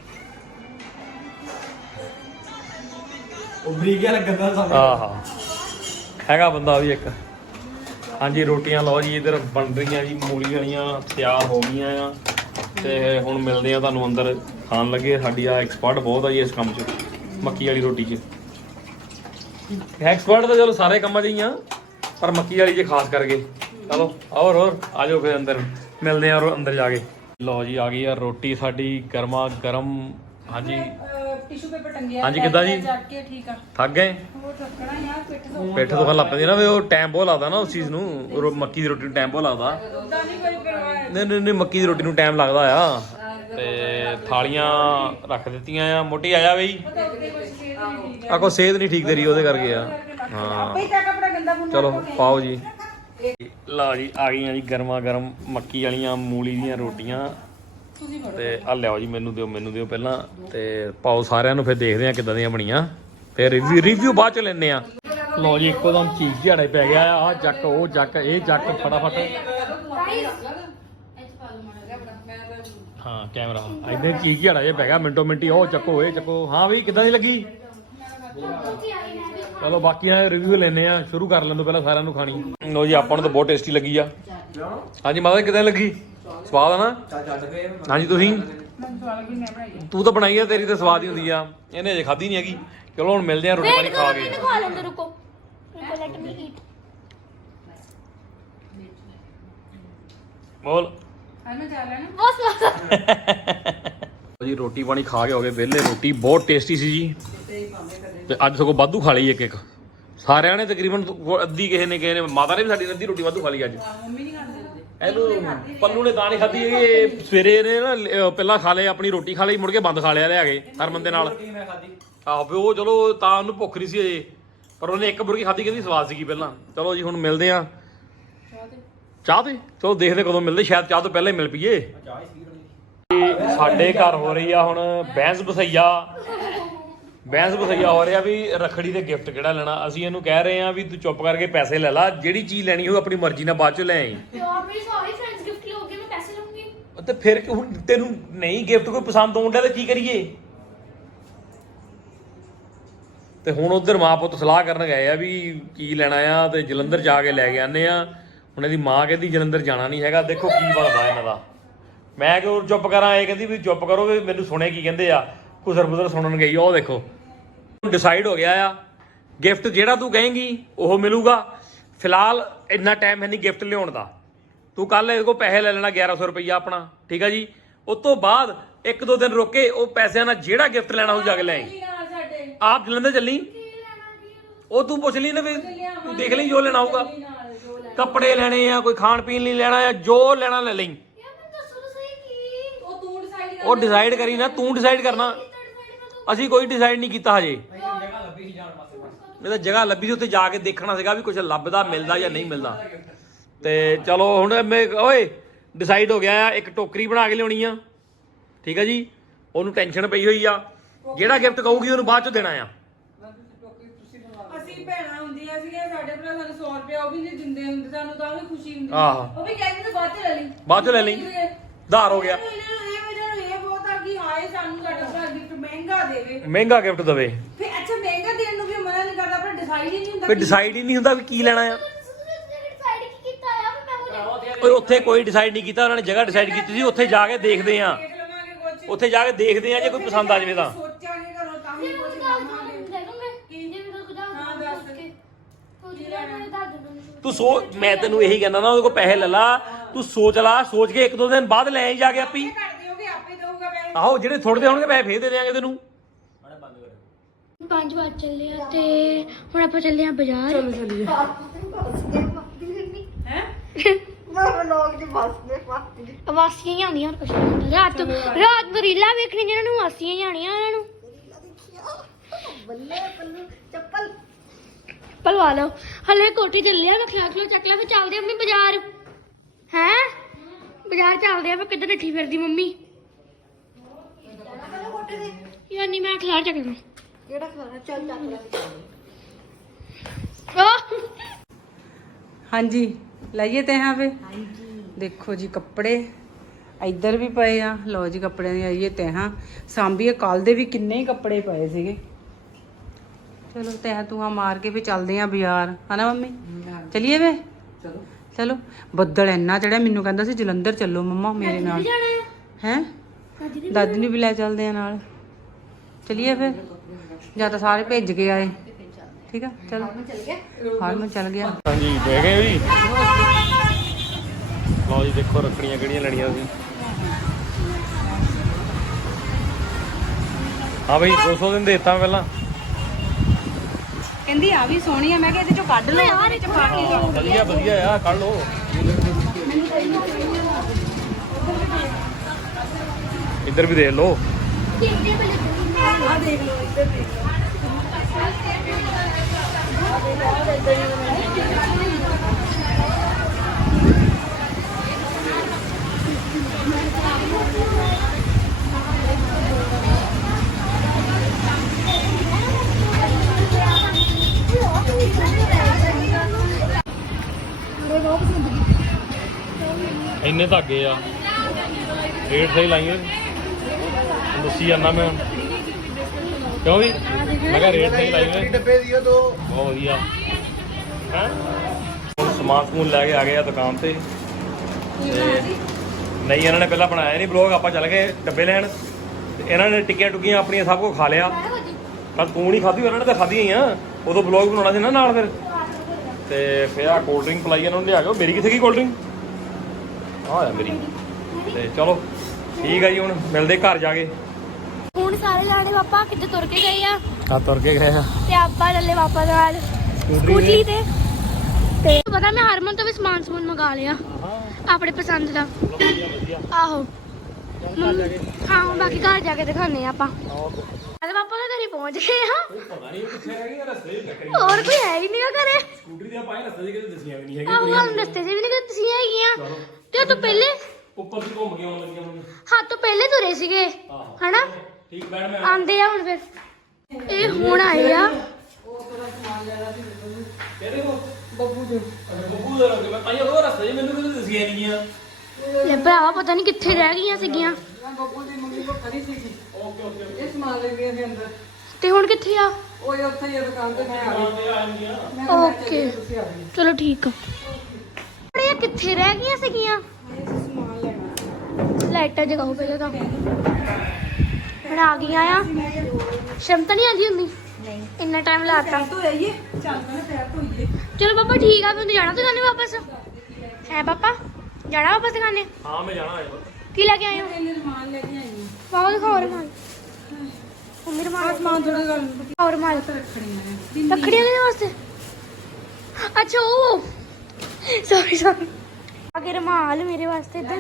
Speaker 3: ਉਹ ਬਰੀਕਿਆ ਲੱਗਣ ਦਾ ਸਾਹਮਣੇ
Speaker 1: ਆਹਾ ਹੈਗਾ ਬੰਦਾ ਵੀ ਇੱਕ ਹਾਂਜੀ ਰੋਟੀਆਂ ਲਓ ਜੀ ਇਧਰ ਬਣ ਰਹੀਆਂ ਜੀ ਮੂਲੀ ਵਾਲੀਆਂ ਤਿਆਰ ਹੋ ਗਈਆਂ ਆ ਤੇ ਹੁਣ ਮਿਲਦੇ ਆ ਤੁਹਾਨੂੰ ਅੰਦਰ ਖਾਣ ਲੱਗੇ ਸਾਡੀ ਆ ਐਕਸਪਰਟ ਬਹੁਤ ਆ ਜੀ ਇਸ ਕੰਮ 'ਚ ਮੱਕੀ ਵਾਲੀ ਰੋਟੀ 'ਚ ਐਕਸਪਰਟ ਤਾਂ ਚਲੋ ਸਾਰੇ ਕੰਮਾਂ 'ਚ ਹੀ ਆ ਪਰ ਮੱਕੀ ਵਾਲੀ 'ਚ ਖਾਸ ਕਰਕੇ ਚਲੋ ਹੋਰ ਹੋਰ ਆ ਜਾਓ ਫਿਰ ਅੰਦਰ ਮਿਲਦੇ ਆ ਅੰਦਰ ਜਾ ਕੇ ਲਓ ਜੀ ਆ ਗਈ ਆ ਰੋਟੀ ਸਾਡੀ ਗਰਮਾ ਗਰਮ ਹਾਂਜੀ
Speaker 2: ਟਿਸ਼ੂ ਪੇਪਰ ਟੰਗਿਆ
Speaker 1: ਹਾਂਜੀ, ਕਿੱਦਾਂ ਜੀ?
Speaker 2: ਚੱਕ ਕੇ ਠੀਕ ਆ
Speaker 1: ਥੱਕ ਗਏ
Speaker 2: ਉਹ ਟੱਕਣਾ ਯਾਰ ਪਿੱਠ ਤੋਂ
Speaker 1: ਪਿੱਠ ਦੁਖਣ ਲੱਗ ਪੈਂਦੀ ਨਾ ਵੀ ਉਹ ਟਾਈਮ ਬਹੁਤ ਲੱਗਦਾ ਨਾ ਉਸ ਚੀਜ਼ ਨੂੰ ਰੋ- ਮੱਕੀ ਦੀ ਰੋਟੀ ਨੂੰ ਟਾਈਮ ਬਹੁਤ ਲੱਗਦਾ
Speaker 2: ਉਦਾਂ ਨਹੀਂ ਕੋਈ ਕਰਵਾਇਆ
Speaker 1: ਨਹੀਂ ਨਹੀਂ ਨਹੀਂ ਮੱਕੀ ਦੀ ਰੋਟੀ ਨੂੰ ਟਾਈਮ ਲੱਗਦਾ ਆ ਤੇ ਥਾਲੀਆਂ ਰੱਖ ਦਿੱਤੀਆਂ ਆ ਮੋਟੀ ਆ ਜਾ ਬਈ
Speaker 2: ਪਤਾ ਉੱਤੇ ਕੁਝ ਸਿਹਤ ਨਹੀਂ ਠੀਕ
Speaker 1: ਆ ਕੋ ਸਿਹਤ ਨਹੀਂ ਠੀਕ ਤੇਰੀ ਉਹਦੇ ਕਰਕੇ ਆ ਹਾਂ
Speaker 2: ਆਪੇ ਹੀ ਚੱਕ ਆਪਣਾ ਗੰਦਾ ਫੋਨ
Speaker 1: ਚਲੋ ਪਾਓ ਜੀ ਲਓ ਜੀ ਆ ਗਈਆਂ ਜੀ ਗਰਮਾ ਗਰਮ ਮੱਕੀ ਵਾਲੀਆਂ ਮੂਲੀ ਦੀਆਂ ਰੋਟੀਆਂ
Speaker 2: ਤੁਸੀਂ ਫੜੋ
Speaker 1: ਤੇ ਆ ਲਿਆਓ ਜੀ ਮੈਨੂੰ ਦਿਓ ਮੈਨੂੰ ਦਿਓ ਪਹਿਲਾਂ ਤੇ ਪਾਓ ਸਾਰਿਆਂ ਨੂੰ ਫਿਰ ਦੇਖਦੇ ਆ ਕਿੱਦਾਂ ਦੀਆਂ ਬਣੀਆਂ ਤੇ ਰਿਵਿਊ ਰਿਵਿਊ ਬਾਅਦ ਚ ਲੈਣੇ ਆ ਲਓ ਜੀ ਇੱਕੋ ਦਮ ਚੀਜ਼ ਝਾੜੇ ਪੈ ਗਿਆ ਆ ਆਹ ਜੱਕ ਉਹ ਜੱਕ ਇਹ ਜੱਕ ਫਟਾਫਟ ਹਾਂ ਕੈਮਰਾ ਇਦਾਂ ਚੀਜ਼ ਝਾੜਾ ਜਿਹਾ ਪੈ ਗਿਆ ਮਿੰਟੋ ਮਿੰਟੀ ਉਹ ਚੱਕੋ ਇਹ ਚੱਕੋ ਹਾਂ ਵੀ ਕਿੱਦਾਂ ਦੀ ਲੱਗੀ ਚਲੋ ਬਾਕੀ ਦਾ ਰਿਵਿਊ ਲੈਣੇ ਆ ਸ਼ੁਰੂ ਕਰ ਲੈਂਦੋ ਪਹਿਲਾਂ ਸਾਰਿਆਂ ਨੂੰ ਖਾਣੀ ਲਓ ਜੀ ਆਪਾਂ ਨੂੰ ਤਾਂ ਬਹੁਤ ਟੇਸਟੀ ਲੱਗੀ ਆ ਹਾਂਜੀ ਮਾਤਾ ਕਿੱਦਾਂ ਲੱਗੀ ਸਵਾਦ ਆ ਨਾ ਹਾਂਜੀ ਤੁਸੀਂ
Speaker 2: ਮੈਨੂੰ ਸਵਾਲ ਵੀ ਮੈਂ ਬਣਾਈ
Speaker 1: ਤੂੰ ਤਾਂ ਬਣਾਈ ਆ ਤੇਰੀ ਤਾਂ ਸਵਾਦ ਹੀ ਹੁੰਦੀ ਆ ਇਹਨੇ ਅਜੇ ਖਾਧੀ ਨਹੀਂ ਹੈਗੀ ਚਲੋ ਹੁਣ ਮਿਲਦੇ ਆ ਰੋਟੀ ਪਾਣੀ ਖਾ ਕੇ
Speaker 4: ਮੈਨੂੰ ਖਾ ਲੈਂਦੇ ਰੁਕੋ ਰੁਕੋ ਲੈਟ ਮੀ ਈਟ
Speaker 1: ਬੋਲ
Speaker 2: ਹਲੋ ਚੱਲ ਲੈਣਾ
Speaker 4: ਬਸ ਬਸ
Speaker 1: ਜੀ ਰੋਟੀ ਪਾਣੀ ਖਾ ਕੇ ਹੋ ਗਏ ਵਿਹਲੇ ਰੋਟੀ ਬਹੁਤ ਟੇਸਟੀ ਸੀ ਜੀ ਤੇ ਅੱਜ ਸਗੋਂ ਵਾਧੂ ਖਾ ਲਈ ਇੱਕ ਇੱਕ ਸਾਰਿਆਂ ਨੇ ਤਕਰੀਬਨ ਅੱਧੀ ਕਿਸੇ ਨੇ ਕਿਸੇ ਨੇ ਮਾਤਾ ਨੇ ਵੀ ਸਾਡੀ ਅੱਧੀ ਰੋਟੀ ਵਾਧੂ ਖਾ ਲਈ ਅੱਜ
Speaker 2: ਮੰਮੀ ਨਹੀਂ ਖਾਂਦੇ ਹੁੰਦੇ
Speaker 1: ਇਹਨੂੰ ਪੱਲੂ ਨੇ ਤਾਂ ਨਹੀਂ ਖਾਧੀ ਇਹ ਸਵੇਰੇ ਨੇ ਨਾ ਅਹ ਪਹਿਲਾਂ ਖਾ ਲਏ ਆਪਣੀ ਰੋਟੀ ਖਾ ਲਈ ਮੁੜ ਕੇ ਬੰਦ ਖਾ ਲਿਆ ਲਿਆ ਕੇ ਹਰਮਨ ਦੇ ਨਾਲ
Speaker 3: ਰੋਟੀ ਮੈਂ ਖਾਧੀ
Speaker 1: ਆਹੋ ਵੀ ਉਹ ਚਲੋ ਤਾਂ ਉਹਨੂੰ ਭੁੱਖ ਨਹੀਂ ਸੀ ਅਜੇ ਪਰ ਉਹਨੇ ਇੱਕ ਬੁਰਕੀ ਖਾਧੀ ਕਹਿੰਦੀ ਸਵਾਦ ਸੀਗੀ ਪਹਿਲਾਂ ਚਲੋ ਜੀ ਹੁਣ ਮਿਲਦੇ ਆ ਚਾਹ ਤੇ ਚਲੋ ਦੇਖਦੇ ਕਦੋਂ ਮਿਲਦੇ ਸ਼ਾਇਦ ਚਾਹ ਤੋਂ ਪਹਿਲਾਂ ਹੀ ਮਿਲ ਪਈਏ
Speaker 3: ਚਾਹ ਹੀ ਸੀ
Speaker 1: ਸਾਡੇ ਘਰ ਹੋ ਰਹੀ ਆ ਹੁਣ ਬੈਂਸ ਬਸਈਆ ਬੈਂਸ ਬਸਈਆ ਹੋ ਰਿਹਾ ਵੀ ਰੱਖੜੀ ਦੇ ਗਿਫਟ ਕਿਹੜਾ ਲੈਣਾ ਅਸੀਂ ਇਹਨੂੰ ਕਹਿ ਰਹੇ ਆ ਵੀ ਤੂੰ ਚੁੱਪ ਕਰਕੇ ਪੈਸੇ ਲੈ ਲੈ ਜਿਹੜੀ ਚੀਜ਼ ਲੈਣੀ ਹੋ ਆਪਣੀ ਮਰਜ਼ੀ ਨਾਲ ਬਾਅਦ ਚ ਲੈ ਆਈ
Speaker 4: ਯਾਰ ਮੇਰੀ ਸਾਰੀ ਫਰੈਂਡਸ ਗਿਫਟ ਲੋਗੇ ਮੈਂ ਪੈਸੇ ਲਵਾਂਗੀ
Speaker 1: ਤੇ ਫਿਰ ਹੁਣ ਤੈਨੂੰ ਨਹੀਂ ਗਿਫਟ ਕੋਈ ਪਸੰਦ ਆਉਂਦਾ ਤੇ ਕੀ ਕਰੀਏ ਤੇ ਹੁਣ ਉਧਰ ਮਾਂ ਪੁੱਤ ਸਲਾਹ ਕਰਨ ਗਏ ਆ ਵੀ ਕੀ ਲੈਣਾ ਆ ਤੇ ਜਲੰਧਰ ਜਾ ਕੇ ਲੈ ਕੇ ਆਨੇ ਆ ਹੁਣ ਇਹਦੀ ਮਾਂ ਕਹਿੰਦੀ ਜਲੰਧਰ ਜਾਣਾ ਨਹੀਂ ਹੈਗਾ ਦੇਖੋ ਕੀ ਬਣਦਾ ਇਹਨਾਂ ਦਾ ਮੈਂ ਕਿਉਂ ਚੁੱਪ ਕਰਾਂ ਇਹ ਕਹਿੰਦੀ ਵੀ ਚੁੱਪ ਕਰੋ ਵੀ ਮੈਨੂੰ ਸੁਣੇ ਕੀ ਕਹਿੰਦੇ ਆ ਕੁਸਰ ਬੁਸਰ ਸੁਣਨ ਗਈ ਉਹ ਦੇਖੋ ਡਿਸਾਈਡ ਹੋ ਗਿਆ ਆ ਗਿਫਟ ਜਿਹੜਾ ਤੂੰ ਕਹੇਂਗੀ ਉਹ ਮਿਲੂਗਾ ਫਿਲਹਾਲ ਇੰਨਾ ਟਾਈਮ ਹੈ ਨਹੀਂ ਗਿਫਟ ਲਿਆਉਣ ਦਾ ਤੂੰ ਕੱਲ ਇਹਦੇ ਕੋਲ ਪੈਸੇ ਲੈ ਲੈਣਾ ਗਿਆਰਾਂ ਸੌ ਰੁਪਈਆ ਆਪਣਾ ਠੀਕ ਆ ਜੀ ਉਸ ਤੋਂ ਬਾਅਦ ਇੱਕ ਦੋ ਦਿਨ ਰੁਕ ਕੇ ਉਹ ਪੈਸਿਆਂ ਨਾਲ ਜਿਹੜਾ ਗਿਫਟ ਲੈਣਾ ਉਹ ਜਾ ਕੇ ਲੈ ਆਈ
Speaker 2: ਨਾਲ ਸਾਡੇ
Speaker 1: ਆਪ ਜਲੰਧਰ ਚੱਲੀ ਉਹ ਤੂੰ ਪੁੱਛ ਲਈ ਨਾ ਵੀ ਤੂੰ ਦੇਖ ਲਈ ਜੋ ਲੈਣਾ ਹੋਊਗਾ
Speaker 2: ਨਾਲ ਜੋ ਲੈ
Speaker 1: ਕੱਪੜੇ ਲੈਣੇ ਆ ਕੋਈ ਖਾਣ ਪੀਣ ਲਈ ਲੈਣਾ ਆ ਜੋ ਲੈਣਾ ਲੈ ਲਈ
Speaker 4: ਯਾਰ ਮੈਨੂੰ ਦੱਸੋ ਤਾਂ ਸਹੀ ਕੀ
Speaker 2: ਉਹ ਤੂੰ ਡਿਸਾਈਡ ਕਰ
Speaker 1: ਉਹ ਡਿਸਾਈਡ ਕਰੀ ਨਾ ਤੂੰ ਡਿਸਾਈਡ ਕਰਨਾ ਅਸੀਂ ਕੋਈ ਡਿਸਾਈਡ ਨਹੀਂ ਕੀਤਾ ਹਜੇ
Speaker 3: ਜਗ੍ਹਾ ਲੱਭੀ ਸੀ ਜਾਣ ਵਾਸਤੇ
Speaker 1: ਇਹ ਤਾਂ ਜਗ੍ਹਾ ਲੱਭੀ ਸੀ ਉੱਥੇ ਜਾ ਕੇ ਦੇਖਣਾ ਸੀਗਾ ਵੀ ਕੁਝ ਲੱਭਦਾ ਮਿਲਦਾ ਜਾਂ ਨਹੀਂ ਮਿਲਦਾ ਤੇ ਚਲੋ ਹੁਣ ਮੈਂ ਓਏ ਡਿਸਾਈਡ ਹੋ ਗਿਆ ਆ ਇੱਕ ਟੋਕਰੀ ਬਣਾ ਕੇ ਲਿਆਉਣੀ ਆ ਠੀਕ ਆ ਜੀ ਉਹਨੂੰ ਟੈਨਸ਼ਨ ਪਈ ਹੋਈ ਆ ਜਿਹੜਾ ਗਿਫਟ ਕਹੂਗੀ ਉਹਨੂੰ ਬਾਅਦ ਚ ਦੇਣਾ ਆ
Speaker 2: ਅਸੀਂ ਭੈਣਾਂ ਹੁੰਦੀਆਂ ਸੀਗੀਆਂ ਸਾਡੇ ਭਰਾ ਸਾਨੂੰ ਸੌ ਰੁਪਏ ਉਹ ਵੀ ਨਹੀਂ ਦਿੰਦੇ ਹੁੰਦੇ ਸਾਨੂੰ ਤਾਂ ਵੀ ਖੁਸ਼ੀ ਹੁੰਦੀ
Speaker 1: ਆਹ
Speaker 2: ਉਹ ਵੀ ਕਹਿੰਦੇ ਤੇ ਬਾਅਦ ਚ ਲੈ ਲਈ
Speaker 1: ਬਾਅਦ ਚ ਲੈ ਲਈ ਧਾਰ ਹੋ ਗਿਆ
Speaker 2: ਇਹਨਾਂ ਨੂੰ ਇਹ ਵਜ੍ਹਾ ਨੂੰ ਇਹ ਬਹੁਤ ਆ ਕਿ ਹਾਏ ਸਾਨੂੰ ਸਾਡਾ ਭਰਾ ਗਿਫਟ ਮਹਿੰਗਾ ਦੇਵੇ
Speaker 1: ਮਹਿੰਗਾ ਗਿਫਟ ਦਵੇ
Speaker 2: ਫਿਰ ਅੱਛਾ ਮਹਿੰਗਾ ਦੇਣ ਨੂੰ ਵੀ ਮਨਾ ਨਹੀਂ ਕਰਦਾ ਪਰ ਡਿਸਾਈਡ ਹੀ ਨਹੀਂ ਹੁੰਦਾ
Speaker 1: ਫਿਰ ਡਿਸਾਈਡ ਹੀ ਨਹੀਂ ਹੁੰਦਾ ਵੀ ਕੀ ਲੈਣਾ ਆ
Speaker 4: ਡਿਸਾਈਡ ਕੀ ਕੀਤਾ ਆ ਫਿਰ ਮੈਂ ਉਹ
Speaker 1: ਓਏ ਉੱਥੇ ਕੋਈ ਡਿਸਾਈਡ ਨਹੀਂ ਕੀਤਾ ਉਹਨਾਂ ਨੇ ਜਗ੍ਹਾ ਡਿਸਾਈਡ ਕੀਤੀ ਸੀ ਉੱਥੇ ਜਾ ਕੇ ਦੇਖਦੇ ਆ
Speaker 2: ਦੇਖ ਲਵਾਂਗੇ ਕੁਝ
Speaker 1: ਉੱਥੇ ਜਾ ਕੇ ਦੇਖਦੇ ਆ ਜੇ ਕੋਈ ਪਸੰਦ ਆ ਜਾਵੇ ਤਾਂ
Speaker 2: ਸੋਚਾਂਗੇ ਘਰੋਂ ਤਾਂ ਵੀ
Speaker 4: ਫਿਰ
Speaker 2: ਕੁਝ
Speaker 4: ਉਹ ਗੱਲ
Speaker 2: ਲਵਾਂਗੇ
Speaker 4: ਦੇ ਦੂੰਗੇ ਜੇ ਮੈਨੂੰ ਕੁਝ
Speaker 2: ਹਾਂ,
Speaker 4: ਦੱਸ
Speaker 2: ਦੱਸ।
Speaker 4: ਕੇ ਤੂੰ ਜਿਹੜਾ ਮੈਂ ਦੱਸ ਦੂੰਗੀ
Speaker 1: ਤੂੰ ਸੋਚ ਮੈਂ ਤੈਨੂੰ ਇਹੀ ਕਹਿੰਦਾ ਨਾ ਉਹਦੇ ਕੋਲ ਪੈਸੇ ਲੈ ਲਾ ਤੂੰ ਸੋਚ ਲਾ ਸੋਚ ਕੇ ਇੱਕ ਦੋ ਦਿਨ ਬਾਅਦ ਲੈ ਆਈ ਜਾ ਕੇ ਆਪੀ
Speaker 2: ਕਰ ਦਿਓਗੇ ਆਪੇ ਦਊਗਾ ਪੈਸੇ
Speaker 1: ਆਹੋ ਜਿਹੜੇ ਥੋੜੇ ਦੇ ਹੋਣਗੇ ਪੈਸੇ ਫੇਰ ਦੇ ਦੇਾਂਗੇ ਤੈਨੂੰ
Speaker 4: ਪੰਜ ਵਾਰ ਚੱਲੇ ਆ ਤੇ ਹੁਣ ਆਪਾਂ ਚੱਲੇ ਆ ਬਾਜ਼ਾਰ ਚਲੋ ਚੱਲੀਏ
Speaker 2: ਹੈ
Speaker 4: ਵਾਸੀਆਂ ਹੀ ਆਉਂਦੀਆਂ ਹੋਰ ਕੁਛ ਨਹੀਂ ਹੁੰਦਾ ਰਾਤ ਨੂੰ ਰਾਤ ਨੂੰ ਰੀਲਾਂ ਵੇਖਣੀ ਜਿਹਨਾਂ ਨੂੰ ਵਾਸੀਆਂ ਹੀ ਆਣੀਆਂ ਉਹਨਾਂ ਨੂੰ ਬੱਲੇ ਬੱਲੂ ਚੱਪਲ ਚੱਪਲ ਵਾ ਲਓ ਹਲੇ ਕੋਠੀ ਚੱਲਿਆ ਮੈਂ ਖਿਆ ਖਲੋ ਚੱਕ ਲਿਆ ਫਿਰ ਚੱਲਦੇ ਆ ਮੰਮੀ ਬਾਜ਼ਾਰ ਹੈ ਬਾਜ਼ਾਰ ਚੱਲਦੇ ਆ ਫਿਰ ਕਿੱਧਰ ਨੱਠੀ ਫਿਰਦੀ ਮੰਮੀ ਯਾਰ ਨਹੀਂ ਮੈਂ ਖਿਲਾਰ ਚੱਕਣਾ
Speaker 7: ਕਿਹੜਾ ਖਾਣਾ ਚੱਲ ਚੱਲ
Speaker 4: ਆਹ
Speaker 6: ਹਾਂਜੀ ਲਈਏ ਤੇ ਹਾਂ ਵੇ ਦੇਖੋ ਜੀ ਕੱਪੜੇ ਇੱਧਰ ਵੀ ਪਏ ਆ ਲਓ ਜੀ ਕੱਪੜਿਆਂ ਦੀ ਆਈਏ ਤੇ ਹਾਂ ਸਾਂਭੀਏ ਕੱਲ ਦੇ ਵੀ ਕਿੰਨੇ ਹੀ ਕੱਪੜੇ ਪਏ ਸੀਗੇ ਚਲੋ ਤੈਂ ਤੂੰ ਆ ਮਾਰ ਕੇ ਵੀ ਚੱਲਦੇ ਆ ਬਾਜ਼ਾਰ ਹਨਾ ਮੰਮੀ ਚਲਿਏ ਵੇ ਚਲੋ ਚਲੋ ਬੱਦਲ ਇੰਨਾ ਚੜਿਆ ਮੈਨੂੰ ਕਹਿੰਦਾ ਸੀ ਜਲੰਧਰ ਚੱਲੋ ਮੰਮਾ ਮੇਰੇ ਨਾਲ ਹੈ ਦਾਦੀ ਨੂੰ ਵੀ ਲੈ ਚੱਲਦੇ ਆ ਨਾਲ ਚਲਿਏ ਫਿਰ ਜਾਂ ਤਾਂ ਸਾਰੇ ਭੇਜ ਕੇ ਆਏ ਠੀਕ ਆ ਚਲੋ ਹਰਮਨ ਚੱਲ ਗਿਆ
Speaker 1: ਹਾਂਜੀ ਬਹਿ ਗਏ ਜੀ ਲਓ ਜੀ ਦੇਖੋ ਰੱਖੜੀਆਂ ਕਿਹੜੀਆਂ ਲੈਣੀਆਂ ਸੀ ਹਾਂ ਬਈ ਦੋ ਸੌ ਦਿਨ ਦੇ ਦਿੱਤਾ ਪਹਿਲਾਂ
Speaker 6: ਕਹਿੰਦੀ ਆ ਵੀ ਸੋਹਣੀ ਆ ਮੈਂ ਕਿਹਾ ਇਹਦੇ ਚੋਂ ਕੱਢ ਲਓ ਇਹਦੇ ਚ ਪਾ ਕੇ
Speaker 1: ਹਾਂ, ਵਧੀਆ ਵਧੀਆ ਆ ਕੱਢ ਲਓ ਇੱਧਰ ਵੀ ਦੇਖ ਲਓ
Speaker 2: ਆ ਦੇਖ ਲਓ ਇੱਧਰ ਦੇਖ ਲਓ
Speaker 1: ਇੰਨੇ ਧਾਗੇ ਆ ਰੇਟ ਸਹੀ ਲਾਈ ਹੋਏ ਦੱਸੀ ਜਾਂਦਾ ਮੈਂ ਕਿਉਂ ਵੀ ਮੈਂ ਕਿਹਾ ਰੇਟ ਸਹੀ ਲਾਈ ਹੋਏ
Speaker 3: ਡੱਬੇ ਦਿਓ ਦੋ
Speaker 1: ਬਹੁਤ ਵਧੀਆ ਹੈ ਸਮਾਨ ਸਮੂਨ ਲੈ ਕੇ ਆ ਗਏ ਆ ਦੁਕਾਨ ਤੇ ਤੇ ਨਹੀਂ ਇਹਨਾਂ ਨੇ ਪਹਿਲਾਂ ਬਣਾਇਆ ਨਹੀਂ ਬਲੌਗ ਆਪਾਂ ਚੱਲ ਗਏ ਡੱਬੇ ਲੈਣ ਤੇ ਇਹਨਾਂ ਨੇ ਟਿੱਕੀਆਂ ਟੁੱਕੀਆਂ ਆਪਣੀਆਂ ਸਭ ਕੁਝ ਖਾ ਲਿਆ ਕੱਲ ਤੂੰ ਨਹੀਂ ਖਾਧੀ ਉਹਨਾਂ ਨੇ ਤਾਂ ਖਾਧੀਆਂ ਹੀ ਆ ਉਦੋਂ ਬਲੌਗ ਬਣਾਉਣਾ ਸੀ ਨਾ ਨਾਲ ਫਿਰ ਤੇ ਫਿਰ ਆ ਕੋਲਡ ਡਰਿੰਕ ਪਲਾਈ ਇਹਨਾਂ ਨੂੰ ਲਿਆ ਕੇ ਮੇਰੀ ਕਿੱਥੇ ਗਈ ਕੋਲਡ ਡਰਿੰਕ ਆ ਆ ਮੇਰੀ ਤੇ ਚਲੋ ਠੀਕ ਆ ਜੀ ਹੁਣ ਮਿਲਦੇ ਘਰ ਜਾ ਕੇ
Speaker 4: ਹੁਣ ਸਾਰੇ ਜਾਣੇ ਪਾਪਾ ਕਿੱਥੇ ਤੁਰ ਕੇ ਗਏ ਆ
Speaker 1: ਆ ਤੁਰ ਕੇ ਗਏ ਆ
Speaker 4: ਤੇ ਆਪਾਂ ਚੱਲੇ ਪਾਪਾ ਨਾਲ ਸਕੂਟਰੀ ਤੇ ਤੇ ਪਤਾ ਮੈਂ ਹਰਮਨ ਤੋਂ ਵੀ ਸਮਾਨ ਸਮੂਨ ਮੰਗਾ ਲਿਆ ਆਪਣੇ ਪਸੰਦ ਦਾ ਆਹੋ ਹਾਂ ਹੁਣ ਬਾਕੀ ਘਰ ਜਾ ਕੇ ਦਿਖਾਉਂਦੇ ਆ ਆਪਾਂ ਅਰੇ ਪਾਪਾ ਦੇ ਘਰੇ ਪਹੁੰਚ ਗਏ ਆ
Speaker 1: ਪਤਾ ਨਹੀਂ ਕਿੱਥੇ ਰਹਿ ਗਈ ਰਸਤੇ 'ਚ ਲੱਕੜੀ
Speaker 4: ਹੋਰ ਕੋਈ ਹੈ ਹੀ ਨਹੀਂਗਾ ਘਰੇ
Speaker 1: ਸਕੂਟਰੀ ਦੇ ਪਾਏ ਰਸਤੇ 'ਚ ਕਿਤੇ ਦਸੀਆਂ ਵੀ ਨਹੀਂ ਹੈਗੀਆਂ
Speaker 4: ਆਹੋ ਹਾਂ ਰਸਤੇ 'ਚ ਵੀ ਨਹੀਂ ਕਦੇ ਤੁਸੀਂ ਹੈਗੀਆਂ ਤੇ ਉਹ ਤੋਂ ਪਹਿਲੇ
Speaker 1: ਉੱਪਰ ਦੀ ਘੁੰਮ ਕੇ ਆਉਣ ਲੱਗੀਆਂ ਮੈਨੂੰ
Speaker 4: ਹਾਂ ਤੋਂ ਪਹਿਲੇ ਤੁਰੇ ਸੀਗੇ ਹਨਾ
Speaker 1: ਠੀਕ ਬੈਠ ਮੈਂ
Speaker 4: ਆਂਦੇ ਆ ਹੁਣ ਫਿਰ ਇਹ ਹੁਣ ਆਏ ਆ
Speaker 1: ਕਿਹਦੇ ਕੋ ਬੱਬੂ ਦੇ ਬੱਬੂ ਦੇ ਲੱਗੇ ਮੈਂ ਤਾਂ ਉਹ ਰਸਤੇ 'ਚ ਮੈਨੂੰ ਕਿਤੇ ਦਸੀਆਂ ਨਹੀਂ ਆ
Speaker 4: ਲੈ ਭਰਾਵਾ ਪਤਾ ਨਹੀਂ ਕਿੱਥੇ ਰਹਿ ਗਈਆਂ ਸੀਗੀਆਂ
Speaker 2: ਬੱਬੂ ਦੀ ਮੰਮੀ ਕੋਲ ਖੜੀ ਸੀ
Speaker 1: ਓਕੇ ਓਕੇ
Speaker 2: ਇਹ ਸਮਾਨ ਲੈ ਗਏ ਸੀ ਅੰਦਰ
Speaker 4: ਤੇ ਹੁਣ ਕਿੱਥੇ ਆ
Speaker 2: ਉਹ ਉੱਥੇ ਹੀ ਆ ਦੁਕਾਨ ਤੇ ਮੈਂ ਆ ਗਈ ਮੈਂ
Speaker 4: ਓਕੇ
Speaker 2: ਤੁਸੀਂ ਆ ਗਏ
Speaker 4: ਚਲੋ ਠੀਕ ਆ ਇਹ ਕਿੱਥੇ ਰਹਿ ਗਈਆਂ ਸੀਗੀਆਂ
Speaker 2: ਇਹ ਸਮਾਨ ਲੈਣਾ
Speaker 4: ਲਾਈਟਾਂ ਜਗਾਓ ਪਹਿਲਾਂ ਤਾਂ ਹੁਣ ਆ ਗਈਆਂ ਆ ਸ਼ਰਮ ਤਾਂ ਨਹੀਂ ਆਉਂਦੀ ਹੁੰਦੀ ਨਹੀਂ ਇੰਨਾ ਟਾਈਮ ਲਾਤਾ
Speaker 2: ਤੂੰ ਆਈਏ ਚੱਲ ਮੈਂ ਪੈਰ ਧੋਈਏ
Speaker 4: ਚਲੋ ਪਾਪਾ ਠੀਕ ਆ ਫਿਰ ਜਾਣਾ ਦੁਕਾਨੇ ਵਾਪਸ ਹੈ ਪਾਪਾ ਜਾਣਾ ਵਾਪਸ ਦੁਕਾਨੇ
Speaker 1: ਹਾਂ ਮੈਂ ਜਾਣਾ ਹੈ
Speaker 4: ਕੀ ਲੈ ਕੇ ਆਏ ਹੋ
Speaker 2: ਇਹਨੇ ਰਮਾਨ ਲੈ ਕੇ ਆਈ ਹਾਂ
Speaker 4: ਪਾਓ ਦਿਖਾਓ ਰਮਾਲ ਮੰਮੀ ਰਮਾਲ
Speaker 2: ਸਮਾਨ ਥੋੜਾ ਗੱਲ
Speaker 4: ਪਾਓ ਰਮਾਲ
Speaker 2: ਰੱਖਣੀਆਂ
Speaker 4: ਰੱਖੜੀਆਂ ਕਿਹਦੇ ਵਾਸਤੇ ਅੱਛਾ ਉਹ ਸੌਰੀ ਸੌਰੀ ਆਗੇ ਰਮਾਲ ਮੇਰੇ ਵਾਸਤੇ ਇੱਧਰ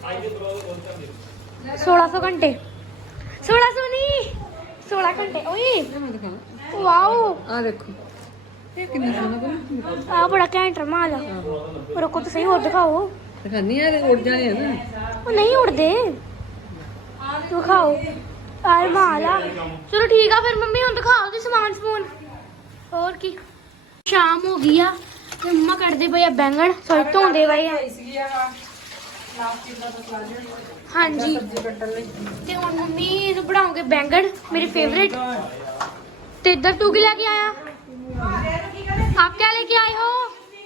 Speaker 4: ਸੋਲਾਂ ਸੌ ਘੰਟੇ ਸੋਲਾਂ ਸੌ ਨਹੀਂ ਸੋਲਾਂ ਘੰਟੇ ਓਏ ਵਾਓ
Speaker 2: ਆ ਦੇਖੋ ਇਹ ਕਿੰਨਾ ਸੋਹਣਾ ਬਣਾ
Speaker 4: ਆ ਬੜਾ ਘੈਂਟ ਰਮਾਲ ਆ ਰੁਕੋ ਤਾਂ ਸਹੀ ਹੋਰ ਦਿਖਾਓ
Speaker 2: ਦਿਖਾਨੀ ਆ ਉੱਡ ਜਾਣੇ ਆ ਨਾ
Speaker 4: ਉਹ ਨਹੀਂ ਉੜਦੇ ਤੂੰ ਖਾਓ ਆ ਰਮਾਲ ਆ ਚਲੋ ਠੀਕ ਆ ਫਿਰ ਮੰਮੀ ਹੁਣ ਦਿਖਾਓ ਜੀ ਸਮਾਨ ਸਮੂਨ ਹੋਰ ਕੀ ਸ਼ਾਮ ਹੋ ਗਈ ਆ ਤੇ ਮੰਮਾ ਕੱਢਦੇ ਪਏ ਆ ਬੈਂਗਣ ਸੋਈ ਧੋਂਦੇ ਪਏ ਆ
Speaker 2: ਸੀਗੀ ਆ ਲਾਸਟ ਦਾ ਤਾਂ ਲਿਆ
Speaker 4: ਹਾਂਜੀ
Speaker 2: ਸਬਜ਼ੀ ਕੱਟਣ ਲਈ
Speaker 4: ਤੇ ਹੁਣ ਮੰਮੀ ਇਹਨੂੰ ਬਣਾਉਂਗੇ ਬੈਂਗਣ ਮੇਰੇ ਫੇਵਰੇਟ ਤੇ ਇੱਧਰ ਤੂੰ ਕੀ ਲੈ ਕੇ ਆਇਆ ਆਪ ਕਿਆ ਲੈ ਕੇ ਆਏ ਹੋ